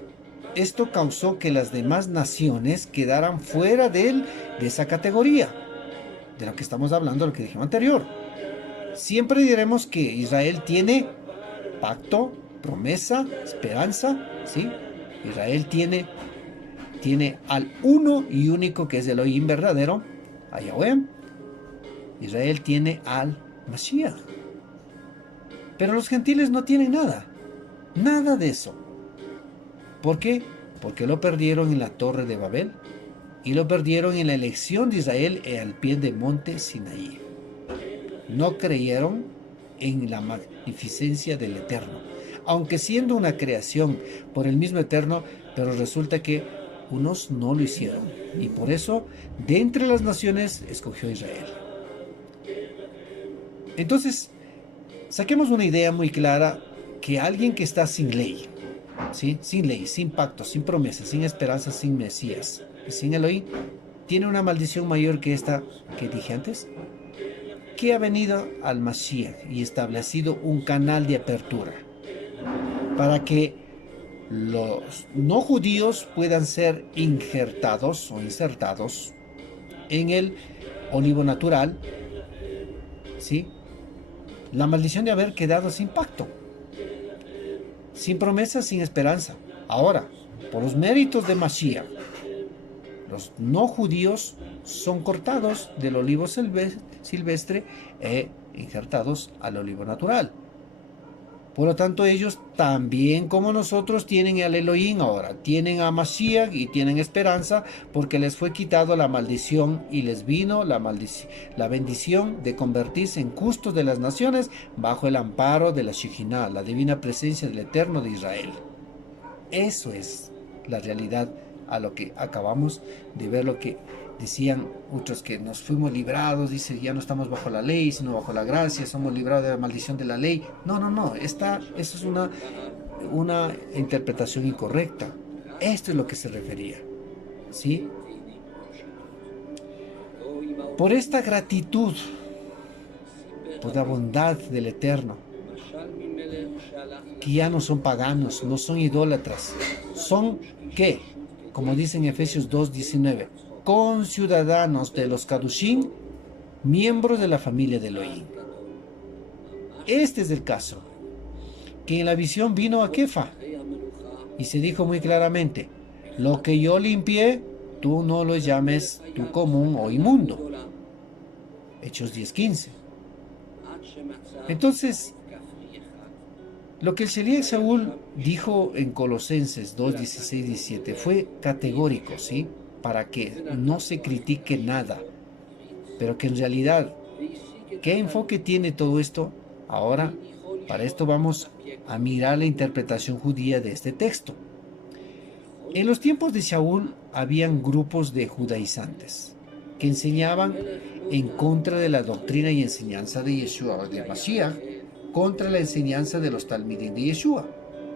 esto causó que las demás naciones quedaran fuera de esa categoría, de lo que estamos hablando, de lo que dijimos anterior. Siempre diremos que Israel tiene pacto, promesa, esperanza, ¿sí? Israel tiene al uno y único que es el Elohim verdadero, a Yahweh. Israel tiene al Mashiach. Pero los gentiles no tienen nada de eso. ¿Por qué? Porque lo perdieron en la Torre de Babel y lo perdieron en la elección de Israel al pie del monte Sinaí. No creyeron en la magnificencia del Eterno, aunque siendo una creación por el mismo Eterno, pero resulta que unos no lo hicieron, y por eso de entre las naciones escogió Israel. Entonces, Saquemos una idea muy clara que alguien que está sin ley, ¿sí? Sin ley, sin pacto, sin promesa, sin esperanza, sin Mesías, sin Elohim, tiene una maldición mayor que esta que dije antes, que ha venido al Mashiach y establecido un canal de apertura para que los no judíos puedan ser injertados o insertados en el olivo natural, ¿sí? La maldición de haber quedado sin pacto, sin promesa, sin esperanza. Ahora, por los méritos de Mashiach, los no judíos son cortados del olivo silvestre e injertados al olivo natural. Por lo tanto, ellos también como nosotros tienen al Elohim ahora, tienen a Mashiach y tienen esperanza porque les fue quitado la maldición y les vino la bendición de convertirse en justos de las naciones bajo el amparo de la Shekhinah, la divina presencia del Eterno de Israel. Eso es la realidad a lo que acabamos de ver, lo que decían otros, que nos fuimos librados, dice, ya no estamos bajo la ley, sino bajo la gracia, somos librados de la maldición de la ley. No, eso es una interpretación incorrecta. Esto es lo que se refería, ¿sí? Por esta gratitud, por la bondad del Eterno, que ya no son paganos, no son idólatras, son, ¿qué? Como dice en Efesios 2:19, conciudadanos de los Kadushim, miembros de la familia de Elohim. Este es el caso, que en la visión vino a Kefa y se dijo muy claramente, lo que yo limpié, tú no lo llames tú común o inmundo. Hechos 10:15. Entonces, lo que el Sheliach Saúl dijo en Colosenses 2:16-17 fue categórico, ¿sí? Para que no se critique nada, pero que en realidad, ¿qué enfoque tiene todo esto? Ahora, para esto vamos a mirar la interpretación judía de este texto. En los tiempos de Saúl habían grupos de judaizantes que enseñaban en contra de la doctrina y enseñanza de Yeshua o de Mashiach, contra la enseñanza de los talmidim de Yeshua,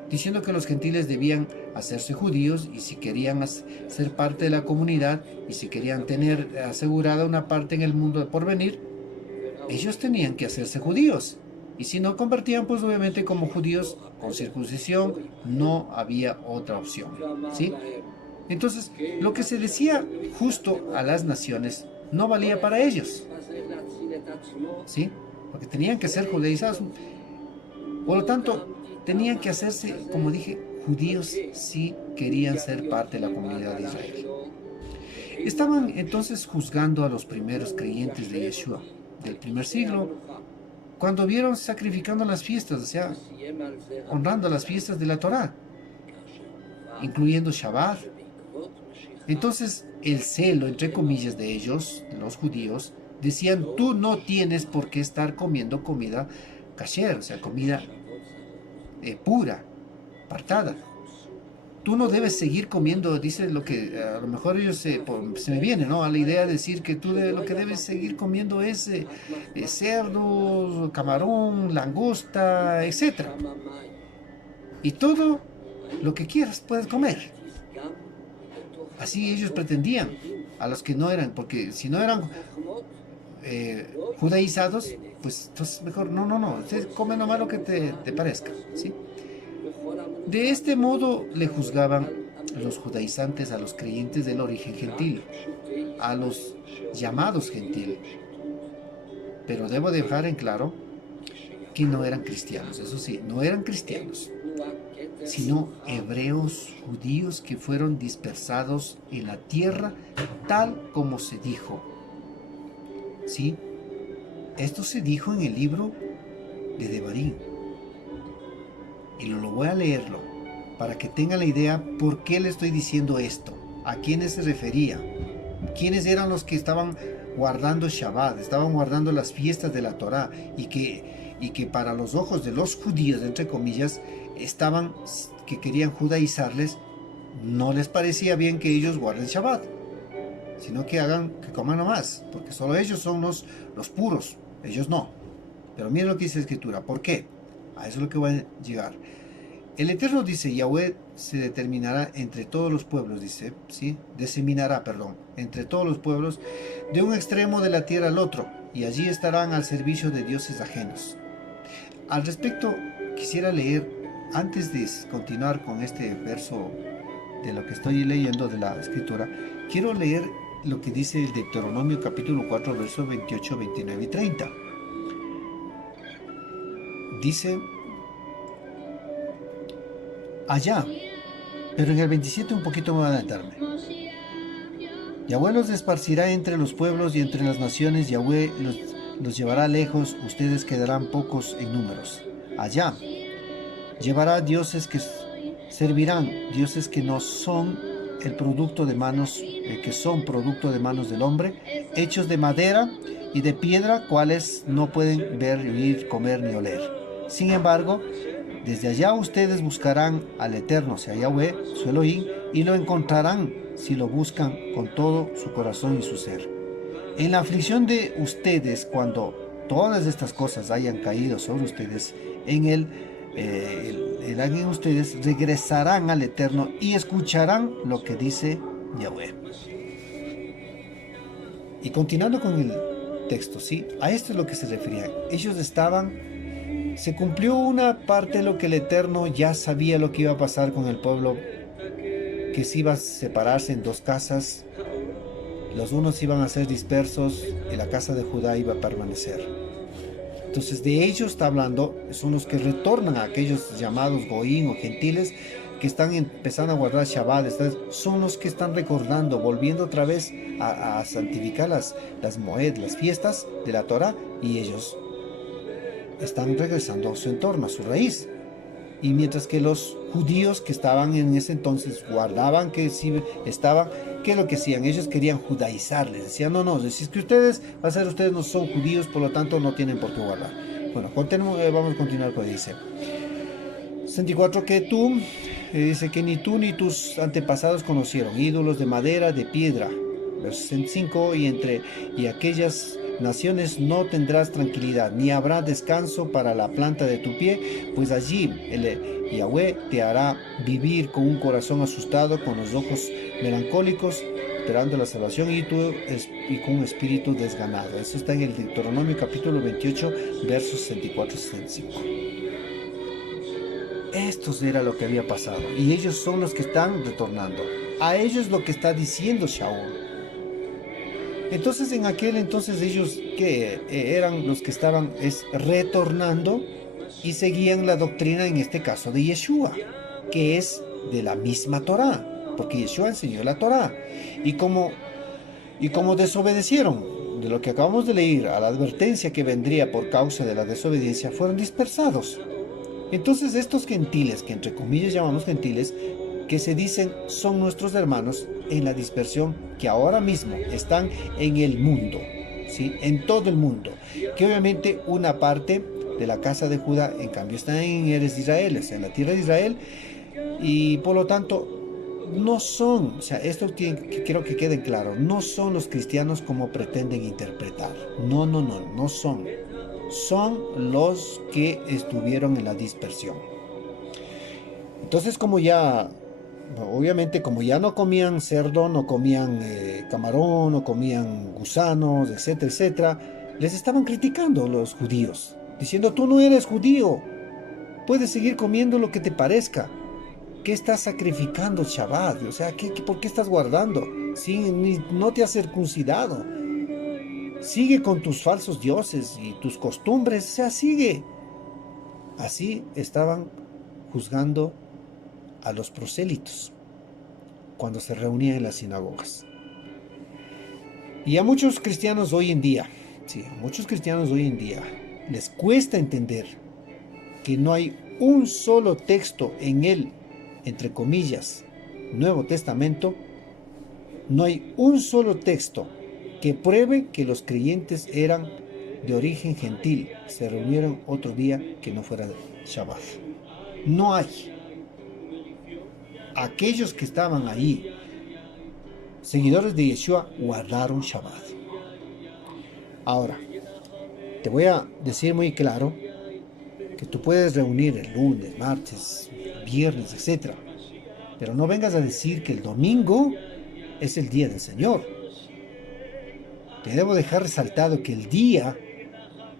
diciendo que los gentiles debían hacerse judíos y si querían ser parte de la comunidad y si querían tener asegurada una parte en el mundo por venir, ellos tenían que hacerse judíos. Y si no convertían, pues obviamente como judíos con circuncisión, no había otra opción, ¿sí? Entonces, lo que se decía justo a las naciones no valía para ellos, ¿sí? Porque tenían que ser judaizados. Por lo tanto, tenían que hacerse, como dije, judíos si querían ser parte de la comunidad de Israel. Estaban entonces juzgando a los primeros creyentes de Yeshua del primer siglo, cuando vieron sacrificando las fiestas, o sea, honrando las fiestas de la Torá, incluyendo Shabbat. Entonces, el celo, entre comillas, de ellos, de los judíos, decían, tú no tienes por qué estar comiendo comida kasher, o sea, comida pura, apartada. Tú no debes seguir comiendo, dice lo que a lo mejor ellos se me viene, ¿no? A la idea de decir que tú lo que debes seguir comiendo es cerdo, camarón, langosta, etc. Y todo lo que quieras puedes comer. Así ellos pretendían a los que no eran, porque si no eran judaizados, pues entonces mejor, no, ustedes comen nomás lo que te parezca, ¿sí? De este modo le juzgaban los judaizantes a los creyentes del origen gentil, a los llamados gentil. Pero debo dejar en claro que no eran cristianos, eso sí, no eran cristianos, sino hebreos judíos que fueron dispersados en la tierra tal como se dijo. ¿Sí? Esto se dijo en el libro de Devarim. Y lo voy a leerlo para que tengan la idea por qué le estoy diciendo esto, a quiénes se refería, quiénes eran los que estaban guardando Shabbat, estaban guardando las fiestas de la Torá y que para los ojos de los judíos, entre comillas, que querían judaizarles, no les parecía bien que ellos guarden Shabbat, sino que coman nomás, porque solo ellos son los puros, ellos no. Pero miren lo que dice la Escritura. ¿Por qué? A eso es lo que voy a llegar. El Eterno dice, Yahweh se determinará entre todos los pueblos, dice, ¿sí? Diseminará, perdón, entre todos los pueblos, de un extremo de la tierra al otro, y allí estarán al servicio de dioses ajenos. Al respecto, quisiera leer, antes de continuar con este verso de lo que estoy leyendo de la Escritura, quiero leer lo que dice el Deuteronomio capítulo 4, versos 28, 29 y 30. Dice, allá, pero en el 27 un poquito me voy a adelantarme. Yahweh los esparcirá entre los pueblos y entre las naciones. Yahweh los llevará lejos, ustedes quedarán pocos en números. Allá llevará dioses que servirán, dioses que no son el producto de manos, que son producto de manos del hombre, hechos de madera y de piedra, cuales no pueden ver, oír, comer ni oler. Sin embargo, desde allá ustedes buscarán al Eterno, sea Yahweh, su Elohim, y lo encontrarán si lo buscan con todo su corazón y su ser. En la aflicción de ustedes, cuando todas estas cosas hayan caído sobre ustedes, en ustedes regresarán al Eterno y escucharán lo que dice Yahweh. Y continuando con el texto, ¿sí? A esto es lo que se refería. Ellos se cumplió una parte de lo que el Eterno ya sabía lo que iba a pasar con el pueblo, que se iba a separarse en dos casas, los unos iban a ser dispersos y la casa de Judá iba a permanecer. Entonces de ellos está hablando, son los que retornan a aquellos llamados goín o gentiles que están empezando a guardar Shabbat, son los que están recordando, volviendo otra vez a santificar las moed, las fiestas de la Torah, y ellos están regresando a su entorno, a su raíz. Y mientras que los judíos que estaban en ese entonces guardaban, que sí estaban, ¿qué es lo que hacían? Ellos querían judaizarles, decían, no, si es que ustedes no son judíos, por lo tanto no tienen por qué guardar. Bueno, vamos a continuar con dice 64, que tú, dice que ni tú ni tus antepasados conocieron, ídolos de madera, de piedra. Verso 65, y aquellas naciones no tendrás tranquilidad, ni habrá descanso para la planta de tu pie, pues allí Yahweh te hará vivir con un corazón asustado, con los ojos melancólicos, esperando la salvación, y con un espíritu desganado. Eso está en el Deuteronomio capítulo 28, versos 64 y 65. Esto era lo que había pasado, y ellos son los que están retornando. A ellos lo que está diciendo Shaul. Entonces en aquel entonces ellos que eran los que estaban retornando y seguían la doctrina, en este caso de Yeshua, que es de la misma Torah, porque Yeshua enseñó la Torah. Y como desobedecieron de lo que acabamos de leer a la advertencia que vendría por causa de la desobediencia, fueron dispersados. Entonces estos gentiles, que entre comillas llamamos gentiles, que se dicen son nuestros hermanos en la dispersión, que ahora mismo están en el mundo, ¿sí? En todo el mundo, que obviamente una parte de la casa de Judá en cambio está en Eres de Israel, o sea, en la tierra de Israel, y por lo tanto no son, o sea, esto quiero que quede claro, no son los cristianos como pretenden interpretar, no son los que estuvieron en la dispersión. Entonces, obviamente como ya no comían cerdo, no comían camarón, no comían gusanos, etcétera, etcétera, les estaban criticando los judíos, diciendo, tú no eres judío, puedes seguir comiendo lo que te parezca. ¿Qué estás sacrificando Shabbat? O sea, ¿por qué estás guardando? Sí, no te has circuncidado. Sigue con tus falsos dioses y tus costumbres, o sea, sigue. Así estaban juzgando a los prosélitos cuando se reunían en las sinagogas. Y a muchos cristianos hoy en día, les cuesta entender que no hay un solo texto en el, entre comillas, Nuevo Testamento, no hay un solo texto que pruebe que los creyentes eran de origen gentil, se reunieron otro día que no fuera Shabbat. No hay. Aquellos que estaban ahí, seguidores de Yeshua, guardaron Shabbat. Ahora, Te voy a decir muy claro que tú puedes reunir el lunes, martes, viernes, etcétera, pero no vengas a decir que el domingo es el día del Señor. Te debo dejar resaltado que el día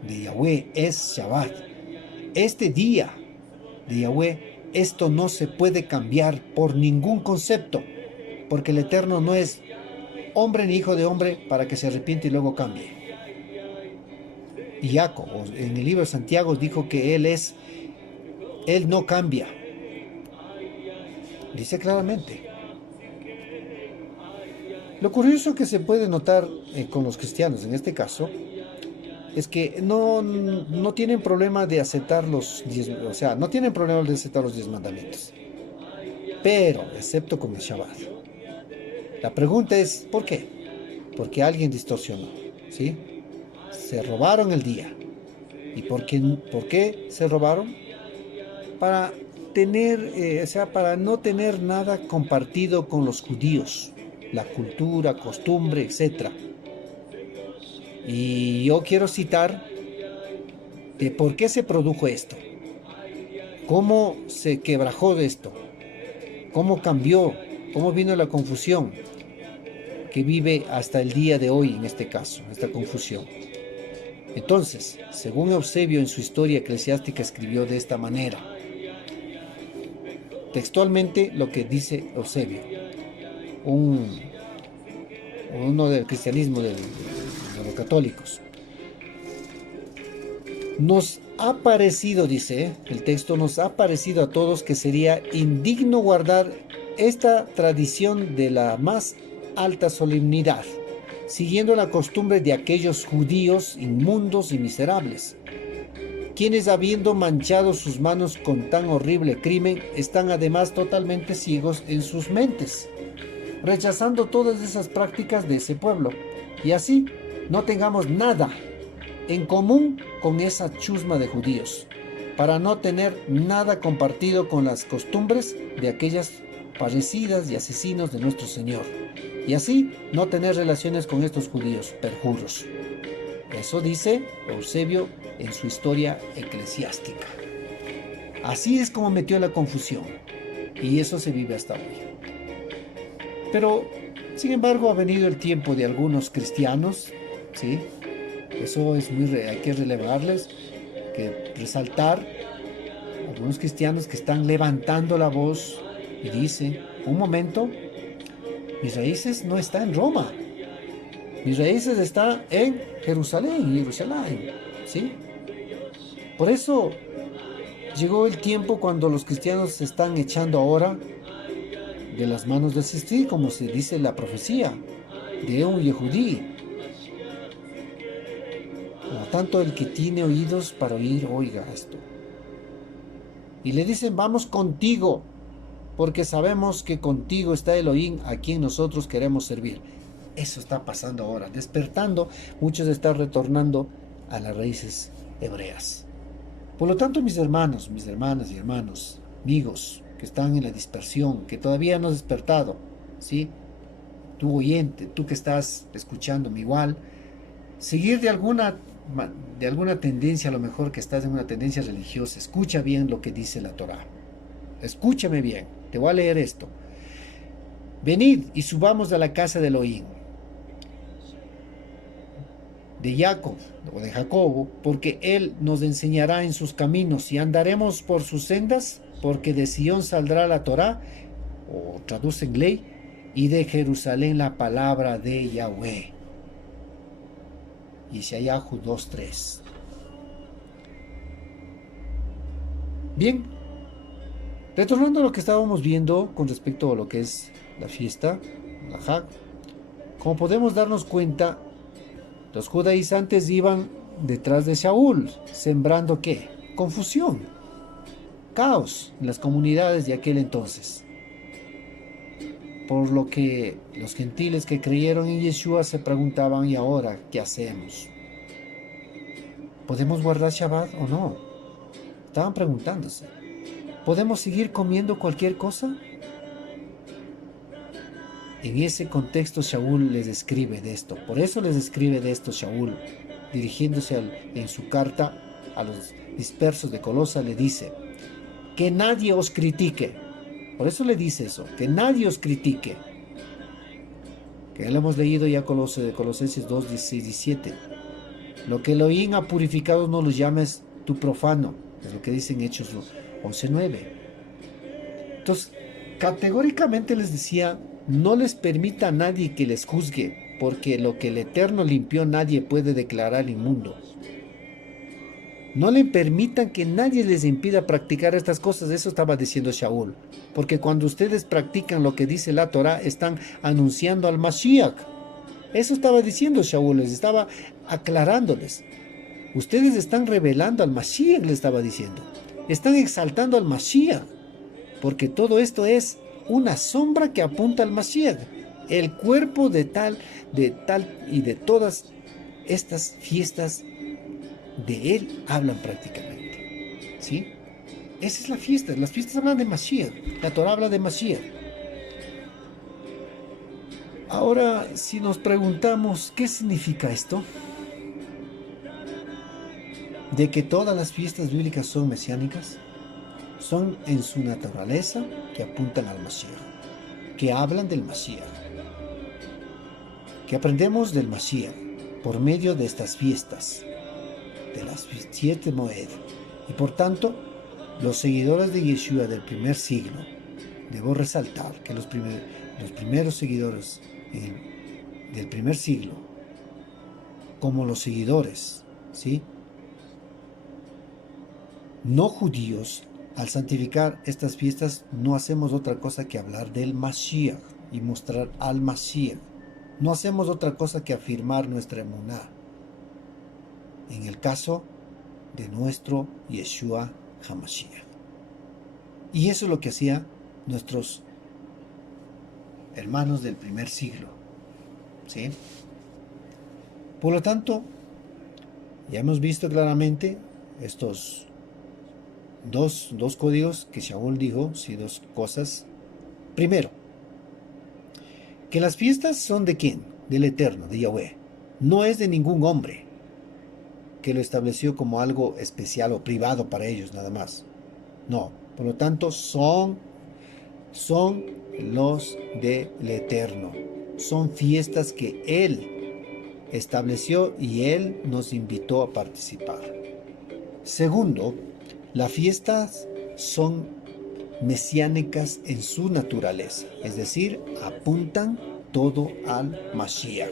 de Yahweh es Shabbat. Este día de Yahweh, esto no se puede cambiar por ningún concepto, porque el Eterno no es hombre ni hijo de hombre para que se arrepiente y luego cambie. Y Jacob, en el libro de Santiago, dijo que Él no cambia. Dice claramente. Lo curioso que se puede notar con los cristianos en este caso es que no tienen problema de aceptar no tienen problema de aceptar los 10 mandamientos, pero excepto con el Shabbat. La pregunta es, ¿por qué? Porque alguien distorsionó, ¿sí? Se robaron el día. ¿Y por qué se robaron? Para para no tener nada compartido con los judíos, la cultura, costumbre, etc. Y yo quiero citar de por qué se produjo esto, cómo se quebrajó de esto, cómo cambió, cómo vino la confusión que vive hasta el día de hoy en este caso, esta confusión. Entonces, según Eusebio en su historia eclesiástica escribió de esta manera, textualmente lo que dice Eusebio, uno del cristianismo de los católicos. Nos ha parecido, dice el texto, nos ha parecido a todos que sería indigno guardar esta tradición de la más alta solemnidad, siguiendo la costumbre de aquellos judíos inmundos y miserables, quienes habiendo manchado sus manos con tan horrible crimen, están además totalmente ciegos en sus mentes, rechazando todas esas prácticas de ese pueblo, y así no tengamos nada en común con esa chusma de judíos, para no tener nada compartido con las costumbres de aquellas parecidas y asesinos de nuestro Señor, y así no tener relaciones con estos judíos perjuros. Eso dice Eusebio en su historia eclesiástica. Así es como metió la confusión, y eso se vive hasta hoy. Pero, sin embargo, ha venido el tiempo de algunos cristianos, ¿sí? Eso es hay que relevarles, que resaltar algunos cristianos que están levantando la voz y dicen, un momento, mis raíces no están en Roma, mis raíces están en Jerusalén, ¿sí? Por eso llegó el tiempo cuando los cristianos se están echando ahora de las manos del Sistí, como se dice en la profecía de un Yehudí. Por lo tanto, el que tiene oídos para oír, oiga esto. Y le dicen, vamos contigo, porque sabemos que contigo está Elohim, a quien nosotros queremos servir. Eso está pasando ahora, despertando, muchos están retornando a las raíces hebreas. Por lo tanto, mis hermanos, mis hermanas y hermanos, amigos que están en la dispersión, que todavía no has despertado, ¿sí? Tú oyente, tú que estás escuchándome igual, seguir de alguna tendencia, a lo mejor que estás en una tendencia religiosa, escucha bien lo que dice la Torá. Escúchame bien, te voy a leer esto. Venid y subamos a la casa de Elohim, de Jacob o de Jacobo, porque él nos enseñará en sus caminos y andaremos por sus sendas, porque de Sion saldrá la Torá, o traducen ley, y de Jerusalén la palabra de Yahweh. Yeshayahu 2:3. Bien, retornando a lo que estábamos viendo con respecto a lo que es la fiesta, la Hag, como podemos darnos cuenta, los judaizantes iban detrás de Shaul, sembrando ¿qué? Confusión, caos en las comunidades de aquel entonces. Por lo que los gentiles que creyeron en Yeshua se preguntaban, ¿y ahora qué hacemos? ¿Podemos guardar Shabbat o no? Estaban preguntándose. ¿Podemos seguir comiendo cualquier cosa? En ese contexto Shaul les escribe de esto. Por eso les escribe de esto Shaul. dirigiéndose en su carta a los dispersos de Colosa, le dice, que nadie os critique. Por eso le dice eso, que nadie os critique. Que lo hemos leído ya Colosenses 2, 16, 17. Lo que Elohim ha purificado no lo llames tu profano. Es lo que dice en Hechos 11, 9. Entonces, categóricamente les decía, no les permita a nadie que les juzgue, porque lo que el Eterno limpió nadie puede declarar inmundo. No le permitan que nadie les impida practicar estas cosas. Eso estaba diciendo Shaul. Porque cuando ustedes practican lo que dice la Torah, están anunciando al Mashiach. Eso estaba diciendo Shaul, les estaba aclarándoles. Ustedes están revelando al Mashiach, le estaba diciendo. Están exaltando al Mashiach. Porque todo esto es una sombra que apunta al Mashiach. El cuerpo de tal y de todas estas fiestas de él hablan prácticamente, ¿sí? Esa es la fiesta. Las fiestas hablan de Mashiach. La Torah habla de Mashiach. Ahora, si nos preguntamos ¿qué significa esto? De que todas las fiestas bíblicas son mesiánicas, son en su naturaleza que apuntan al Mashiach, que hablan del Mashiach, que aprendemos del Mashiach por medio de estas fiestas, de las 7 Moed. Y por tanto, los seguidores de Yeshua del primer siglo, debo resaltar que los primeros seguidores del primer siglo, como los seguidores, ¿sí?, no judíos, al santificar estas fiestas, no hacemos otra cosa que hablar del Mashiach y mostrar al Mashiach. No hacemos otra cosa que afirmar nuestra emuná. En el caso de nuestro Yeshua HaMashiach. Y eso es lo que hacían nuestros hermanos del primer siglo, ¿sí? Por lo tanto, ya hemos visto claramente estos dos códigos que Shaul dijo, sí, dos cosas. Primero, que las fiestas son de ¿quién? Del Eterno, de Yahweh. No es de ningún hombre que lo estableció como algo especial o privado para ellos nada más. No, por lo tanto son los del Eterno. Son fiestas que Él estableció y Él nos invitó a participar. Segundo, las fiestas son mesiánicas en su naturaleza, es decir, apuntan todo al Mashiach.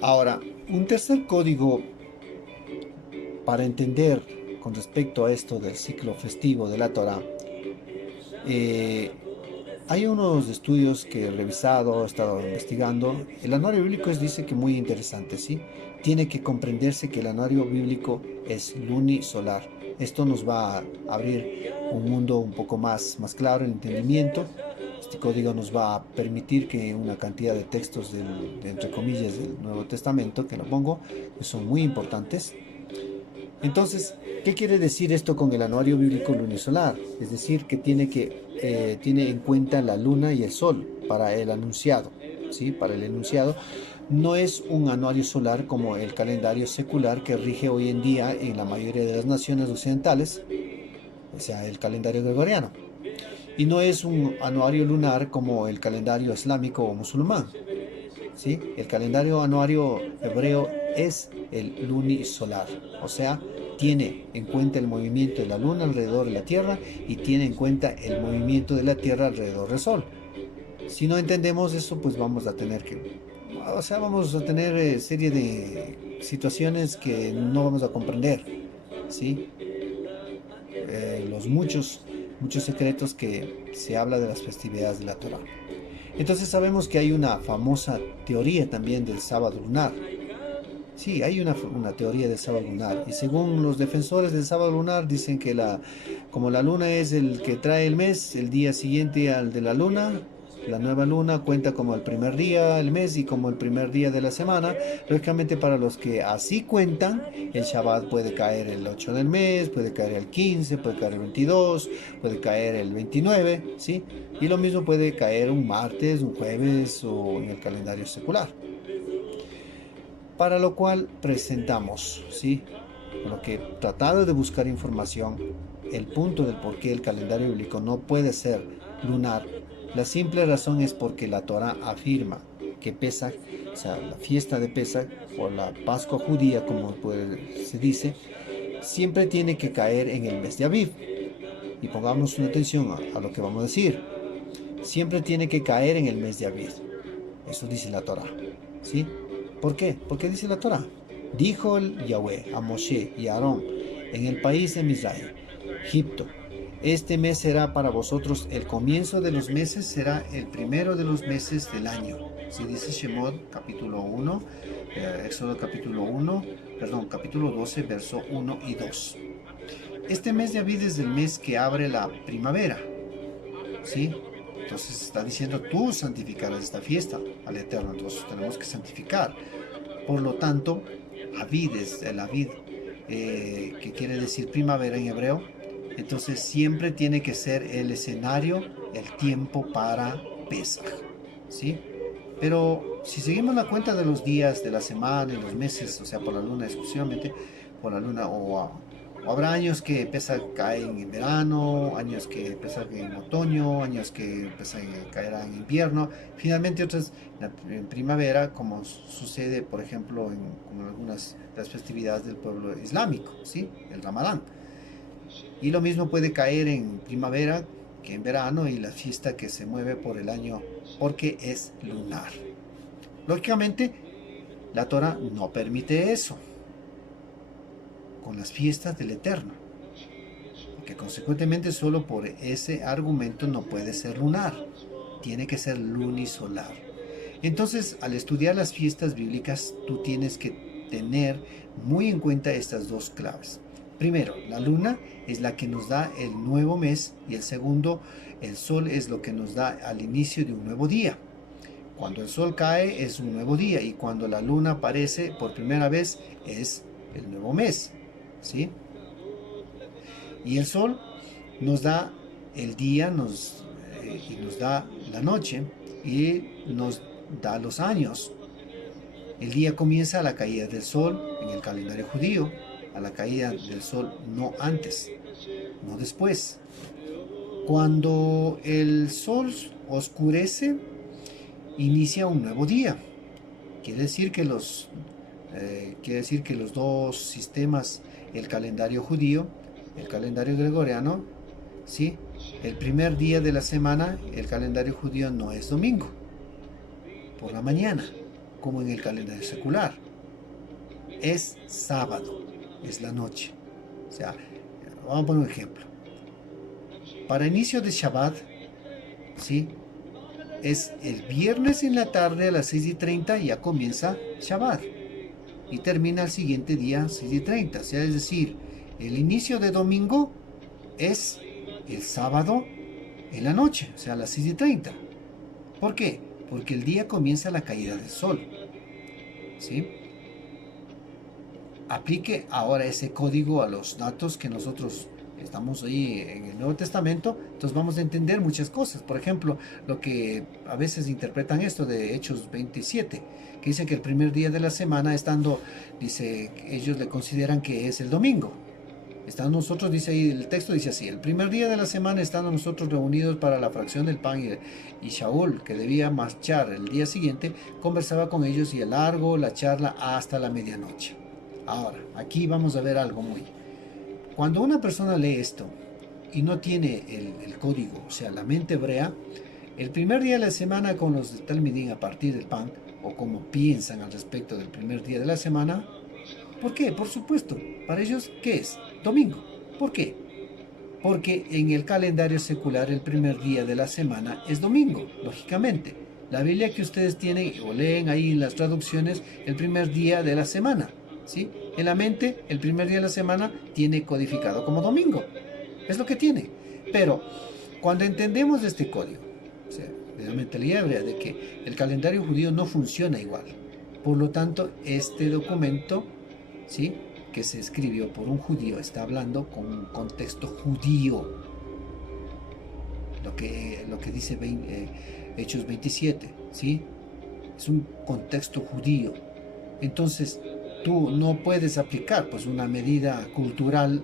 Ahora, un tercer código para entender con respecto a esto del ciclo festivo de la Torah, hay unos estudios que he revisado, he estado investigando. El anuario bíblico dice que muy interesante, ¿sí? Tiene que comprenderse que el anuario bíblico es lunisolar. Esto nos va a abrir un mundo un poco más claro, el entendimiento. Este código nos va a permitir que una cantidad de textos entre comillas, del Nuevo Testamento, que lo pongo, que son muy importantes. Entonces, ¿qué quiere decir esto con el anuario bíblico lunisolar? Es decir, que tiene en cuenta la luna y el sol para el anunciado, ¿sí? Para el enunciado. No es un anuario solar como el calendario secular que rige hoy en día en la mayoría de las naciones occidentales, o sea, el calendario gregoriano. Y no es un anuario lunar como el calendario islámico o musulmán, ¿sí? El calendario anuario hebreo es el lunisolar, o sea, tiene en cuenta el movimiento de la luna alrededor de la tierra y tiene en cuenta el movimiento de la tierra alrededor del sol. Si no entendemos eso, pues vamos a tener serie de situaciones que no vamos a comprender, ¿sí? Los muchos secretos que se habla de las festividades de la Torah. Entonces sabemos que hay una famosa teoría también del sábado lunar. Sí, hay una teoría del sábado lunar. Y según los defensores del sábado lunar, dicen que como la luna es el que trae el mes, el día siguiente al de la luna, la nueva luna cuenta como el primer día del mes y como el primer día de la semana. Lógicamente, para los que así cuentan, el Shabbat puede caer el 8 del mes, puede caer el 15, puede caer el 22, puede caer el 29, ¿sí? Y lo mismo puede caer un martes, un jueves o en el calendario secular. Para lo cual presentamos, ¿sí? Por lo que tratado de buscar información, el punto del por qué el calendario bíblico no puede ser lunar, la simple razón es porque la Torá afirma que Pesaj, o sea, la fiesta de Pesaj o la Pascua judía, como se dice, siempre tiene que caer en el mes de Aviv. Y pongamos una atención a lo que vamos a decir. Siempre tiene que caer en el mes de Aviv. Eso dice la Torá, ¿sí? ¿Por qué? Porque dice la Torá. Dijo el Yahweh a Moshe y a Aarón en el país de Misraim, Egipto: este mes será para vosotros el comienzo de los meses, será el primero de los meses del año. Si dice Shemot capítulo 1, Éxodo capítulo 12, verso 1 y 2. Este mes de Aviv es el mes que abre la primavera, ¿sí? Entonces está diciendo, tú santificarás esta fiesta al Eterno. Entonces tenemos que santificar. Por lo tanto, Aviv es el Aviv, que quiere decir primavera en hebreo. Entonces siempre tiene que ser el escenario, el tiempo para Pesaj, ¿sí? Pero si seguimos la cuenta de los días, de la semana y los meses, o sea, por la luna exclusivamente, por la luna, o habrá años que Pesaj cae en verano, años que Pesaj en otoño, años que Pesaj caerá en invierno, finalmente otras en primavera, como sucede, por ejemplo, en algunas de las festividades del pueblo islámico, ¿sí? El Ramadán. Y lo mismo puede caer en primavera que en verano, y la fiesta que se mueve por el año porque es lunar. Lógicamente, la Torah no permite eso con las fiestas del Eterno, porque consecuentemente solo por ese argumento no puede ser lunar, tiene que ser lunisolar. Entonces, al estudiar las fiestas bíblicas, tú tienes que tener muy en cuenta estas dos claves. Primero, la luna es la que nos da el nuevo mes, y el segundo, el sol es lo que nos da al inicio de un nuevo día. Cuando el sol cae es un nuevo día, y cuando la luna aparece por primera vez es el nuevo mes, ¿sí? Y el sol nos da el día, y nos da la noche, y nos da los años. El día comienza a la caída del sol en el calendario judío, a la caída del sol, no antes, no después. Cuando el sol oscurece, inicia un nuevo día. Quiere decir que los dos sistemas, el calendario judío, el calendario gregoriano, ¿sí? El primer día de la semana, el calendario judío no es domingo, por la mañana, como en el calendario secular. Es sábado, es la noche. O sea, vamos a poner un ejemplo. Para inicio de Shabbat, ¿sí? Es el viernes en la tarde a las 6:30, ya comienza Shabbat. Y termina el siguiente día 6:30. O sea, es decir, el inicio de domingo es el sábado en la noche, o sea, a las 6:30. ¿Por qué? Porque el día comienza a la caída del sol, ¿sí? Aplique ahora ese código a los datos que nosotros estamos ahí en el Nuevo Testamento. Entonces vamos a entender muchas cosas. Por ejemplo, lo que a veces interpretan esto de Hechos 27, que dice que el primer día de la semana, dice, ellos le consideran que es el domingo. Estando nosotros, dice ahí, el texto dice así: el primer día de la semana, estando nosotros reunidos para la fracción del pan, y Shaul, que debía marchar el día siguiente, conversaba con ellos, y a largo la charla hasta la medianoche. Ahora, aquí vamos a ver algo muy... Cuando una persona lee esto y no tiene el código, o sea, la mente hebrea, el primer día de la semana con los de Talmidín a partir del pan, o como piensan al respecto del primer día de la semana, ¿por qué? Por supuesto, para ellos, ¿qué es? Domingo. ¿Por qué? Porque en el calendario secular el primer día de la semana es domingo, lógicamente. La Biblia que ustedes tienen o leen ahí en las traducciones, el primer día de la semana, ¿sí? En la mente, el primer día de la semana tiene codificado como domingo. Es lo que tiene. Pero cuando entendemos este código, o sea, de la mentalidad hebrea, de que el calendario judío no funciona igual, por lo tanto, este documento, ¿sí?, que se escribió por un judío, está hablando con un contexto judío. Lo que dice Hechos 27, ¿sí? Es un contexto judío. Entonces, tú no puedes aplicar pues una medida cultural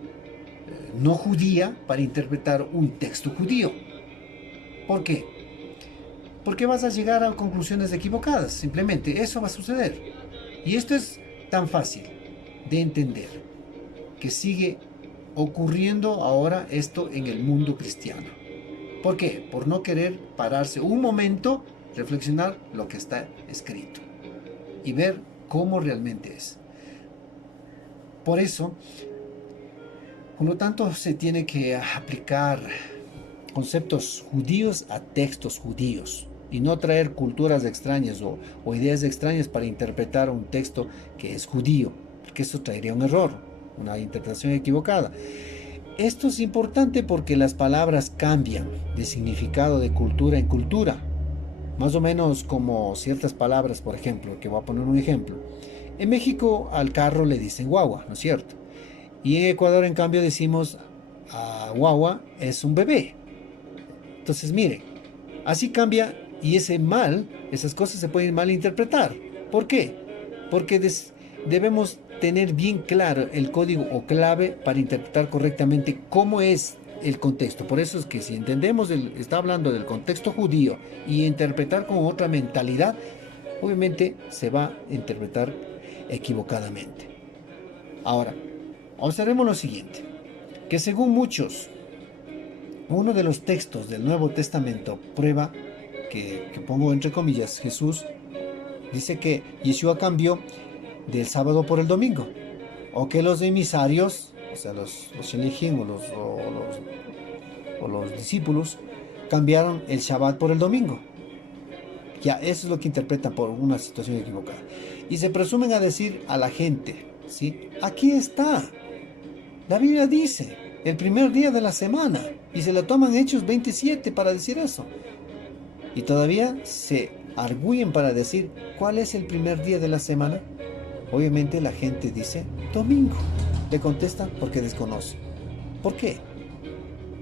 no judía para interpretar un texto judío. ¿Por qué? Porque vas a llegar a conclusiones equivocadas. Simplemente eso va a suceder. Y esto es tan fácil de entender que sigue ocurriendo ahora esto en el mundo cristiano. ¿Por qué? Por no querer pararse un momento, reflexionar lo que está escrito y ver cómo realmente es. Por eso, por lo tanto, se tiene que aplicar conceptos judíos a textos judíos y no traer culturas extrañas o ideas extrañas para interpretar un texto que es judío, porque eso traería un error, una interpretación equivocada. Esto es importante porque las palabras cambian de significado de cultura en cultura, más o menos como ciertas palabras, por ejemplo, que voy a poner un ejemplo. En México al carro le dicen guagua, ¿no es cierto? Y en Ecuador, en cambio, decimos guagua es un bebé. Entonces, mire, así cambia y esas cosas se pueden malinterpretar. ¿Por qué? Porque debemos tener bien claro el código o clave para interpretar correctamente cómo es el contexto. Por eso es que si entendemos, está hablando del contexto judío y interpretar con otra mentalidad, obviamente se va a interpretar equivocadamente. Ahora, observemos lo siguiente, que según muchos, uno de los textos del Nuevo Testamento prueba que pongo entre comillas, Jesús dice que Yeshua cambió del sábado por el domingo, o que los emisarios, o sea, los Shelechim o los discípulos, cambiaron el Shabbat por el domingo. Ya, eso es lo que interpretan por una situación equivocada. Y se presumen a decir a la gente, ¿sí? Aquí está. La Biblia dice, el primer día de la semana, y se lo toman Hechos 27 para decir eso. Y todavía se arguyen para decir, ¿cuál es el primer día de la semana? Obviamente la gente dice, domingo. Le contestan porque desconoce. ¿Por qué?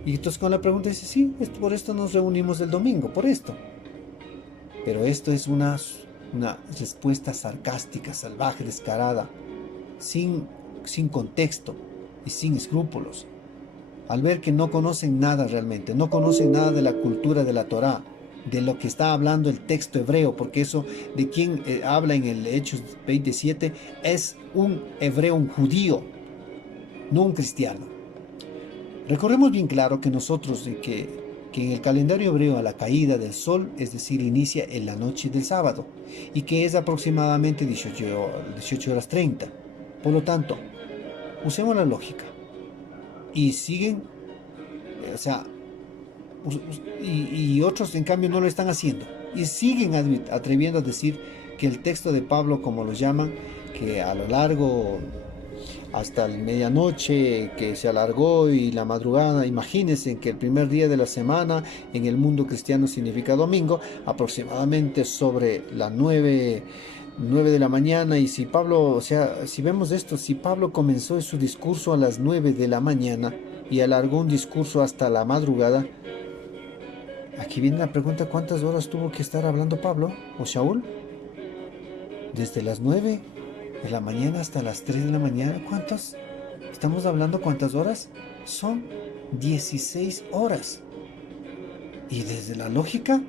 Y entonces con la pregunta dice, sí, por esto nos reunimos el domingo, por esto. Pero esto es una respuesta sarcástica, salvaje, descarada, sin contexto y sin escrúpulos. Al ver que no conocen nada realmente, no conocen nada de la cultura de la Torá, de lo que está hablando el texto hebreo, porque eso de quien habla en el Hechos 27 es un hebreo, un judío, no un cristiano. Recordemos bien claro que nosotros, que en el calendario hebreo a la caída del sol, es decir, inicia en la noche del sábado, y que es aproximadamente 18 horas 30. Por lo tanto, usemos la lógica, y siguen, o sea, y otros en cambio no lo están haciendo, y siguen atreviendo a decir que el texto de Pablo, como lo llaman, que a lo largo hasta la medianoche, que se alargó y la madrugada, imagínense que el primer día de la semana en el mundo cristiano significa domingo, aproximadamente sobre las 9 de la mañana. Y si Pablo, o sea, si vemos esto, si Pablo comenzó su discurso a las 9 de la mañana y alargó un discurso hasta la madrugada, aquí viene la pregunta, ¿cuántas horas tuvo que estar hablando Pablo o Shaul? Desde las 9 de la mañana hasta las 3 de la mañana. ¿Cuántas? ¿Estamos hablando cuántas horas? Son 16 horas. Y desde la lógica,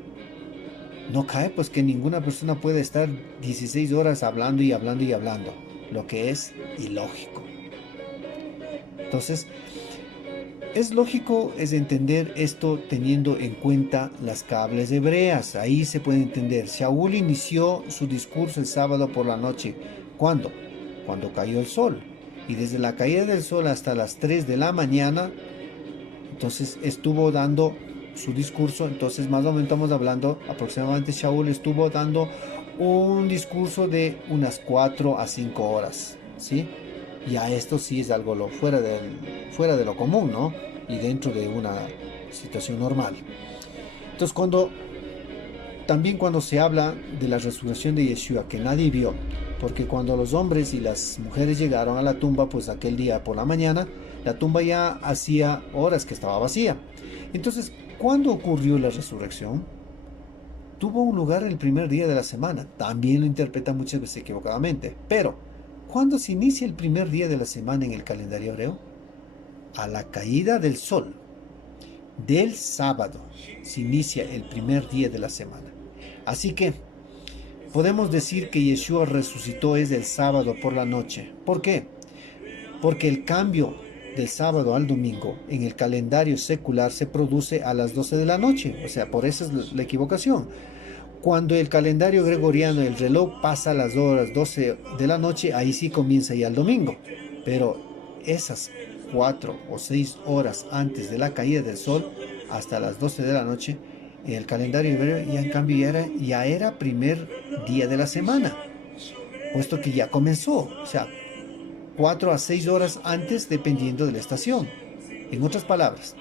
no cae pues que ninguna persona puede estar 16 horas hablando y hablando y hablando. Lo que es ilógico. Entonces, es lógico, es entender esto teniendo en cuenta las cables hebreas. Ahí se puede entender. Shaul inició su discurso el sábado por la noche. ¿Cuándo? Cuando cayó el sol. Y desde la caída del sol hasta las 3 de la mañana, entonces estuvo dando su discurso. Entonces más o menos estamos hablando, aproximadamente Shaul estuvo dando un discurso de unas 4 a 5 horas, ¿sí? Ya esto sí es algo fuera de lo común, ¿no? Y dentro de una situación normal. Entonces también cuando se habla de la resurrección de Yeshua, que nadie vio, porque cuando los hombres y las mujeres llegaron a la tumba, pues aquel día por la mañana, la tumba ya hacía horas que estaba vacía. Entonces, ¿cuándo ocurrió la resurrección? tuvo un lugar el primer día de la semana. También lo interpreta muchas veces equivocadamente. Pero, ¿cuándo se inicia el primer día de la semana en el calendario hebreo? A la caída del sol del sábado se inicia el primer día de la semana. Así que podemos decir que Yeshua resucitó es el sábado por la noche. ¿Por qué? Porque el cambio del sábado al domingo en el calendario secular se produce a las 12 de la noche. O sea, por eso es la equivocación. Cuando el calendario gregoriano, el reloj pasa a las horas 12 de la noche, ahí sí comienza ya el domingo. Pero esas 4 o 6 horas antes de la caída del sol, hasta las 12 de la noche, en el calendario hebreo ya en cambio ya era primer día de la semana, puesto que ya comenzó. O sea, 4 a 6 horas antes dependiendo de la estación. En otras palabras,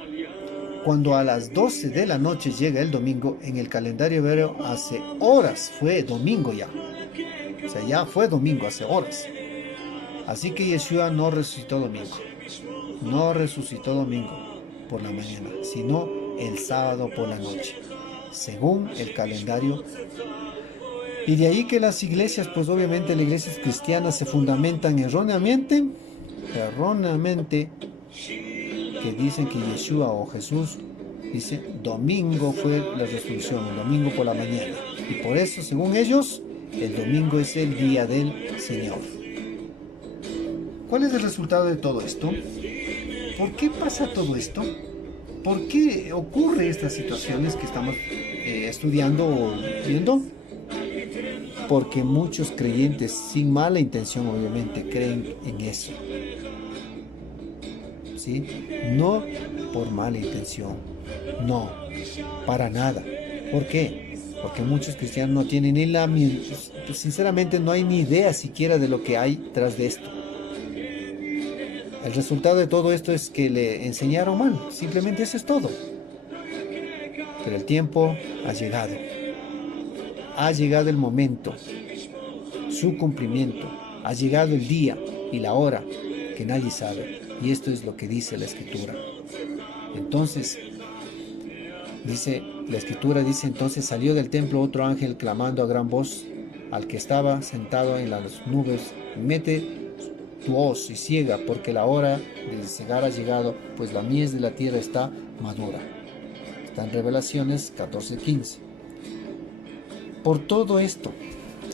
cuando a las 12 de la noche llega el domingo, en el calendario hebreo hace horas fue domingo ya. O sea, ya fue domingo hace horas. Así que Yeshua no resucitó domingo. No resucitó domingo por la mañana, sino el sábado por la noche, según el calendario. Y de ahí que las iglesias, pues obviamente las iglesias cristianas se fundamentan erróneamente, que dicen que Yeshua o Jesús dice domingo fue la resurrección, el domingo por la mañana. Y por eso, según ellos, el domingo es el día del Señor. ¿Cuál es el resultado de todo esto? ¿Por qué pasa todo esto? ¿Por qué ocurre estas situaciones que estamos estudiando o viendo? Porque muchos creyentes, sin mala intención obviamente, creen en eso. ¿Sí? No por mala intención, no, para nada. ¿Por qué? Porque muchos cristianos no tienen sinceramente no hay ni idea siquiera de lo que hay tras de esto. El resultado de todo esto es que le enseñaron mal, simplemente eso es todo. Pero el tiempo ha llegado el momento, su cumplimiento, ha llegado el día y la hora que nadie sabe. Y esto es lo que dice la Escritura. Entonces, la Escritura dice, entonces salió del templo otro ángel clamando a gran voz al que estaba sentado en las nubes: mete tu hoz y ciega, porque la hora de cegar ha llegado, pues la mies de la tierra está madura. Está en Revelaciones 14:15. Por todo esto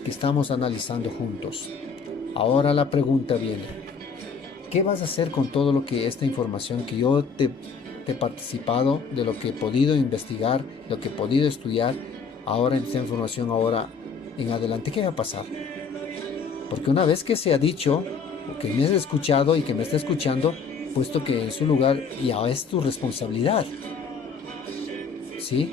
que estamos analizando juntos, ahora la pregunta viene: ¿qué vas a hacer con todo lo que esta información que yo te he participado, de lo que he podido investigar, lo que he podido estudiar, ahora en esta información, ahora en adelante? ¿Qué va a pasar? Porque una vez que se ha dicho, o que me has escuchado y que me está escuchando, puesto que en su lugar ya es tu responsabilidad, ¿sí?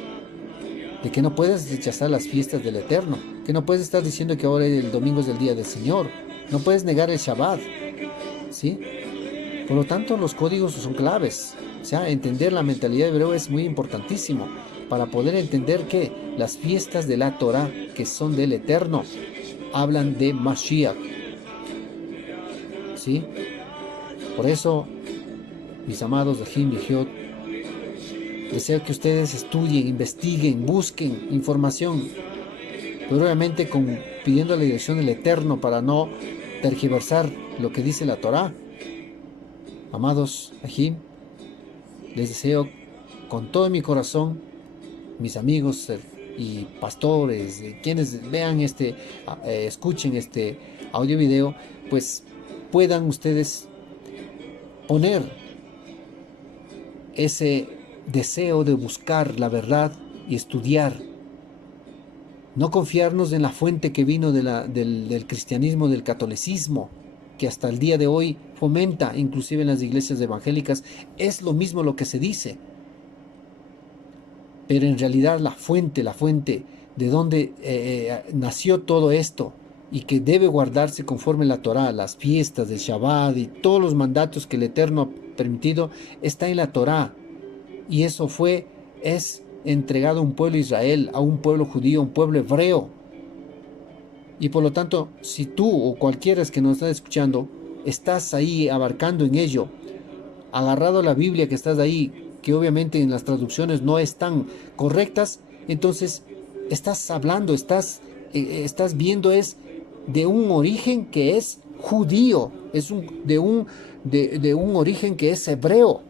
De que no puedes rechazar las fiestas del Eterno, que no puedes estar diciendo que ahora el domingo es el día del Señor, no puedes negar el Shabbat, ¿sí? Por lo tanto, los códigos son claves. O sea, entender la mentalidad hebreo es muy importantísimo para poder entender que las fiestas de la Torah, que son del Eterno, hablan de Mashiach, ¿sí? Por eso, mis amados de Jim y Giot, deseo que ustedes estudien, investiguen, busquen información, pero obviamente pidiendo la dirección del Eterno para no tergiversar lo que dice la Torah. Amados Ajim, les deseo con todo mi corazón, mis amigos y pastores, quienes vean escuchen este audio video, pues puedan ustedes poner ese deseo de buscar la verdad y estudiar. No confiarnos en la fuente que vino del cristianismo, del catolicismo, que hasta el día de hoy fomenta, inclusive en las iglesias evangélicas, es lo mismo lo que se dice. Pero en realidad la fuente de donde nació todo esto y que debe guardarse conforme la Torá, las fiestas del Shabbat y todos los mandatos que el Eterno ha permitido, está en la Torá. Y eso es entregado a un pueblo Israel, a un pueblo judío, a un pueblo hebreo. Y por lo tanto, si tú o cualquiera que nos está escuchando, estás ahí abarcando en ello, agarrado a la Biblia que estás ahí, que obviamente en las traducciones no están correctas, entonces estás hablando, estás viendo es de un origen que es judío, de un origen que es hebreo,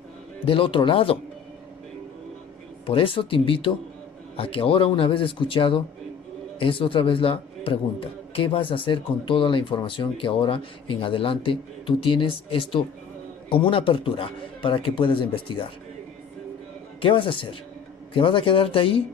del otro lado. Por eso te invito a que ahora, una vez escuchado, es otra vez la pregunta. ¿Qué vas a hacer con toda la información que ahora en adelante tú tienes esto como una apertura para que puedas investigar? ¿Qué vas a hacer? ¿Que vas a quedarte ahí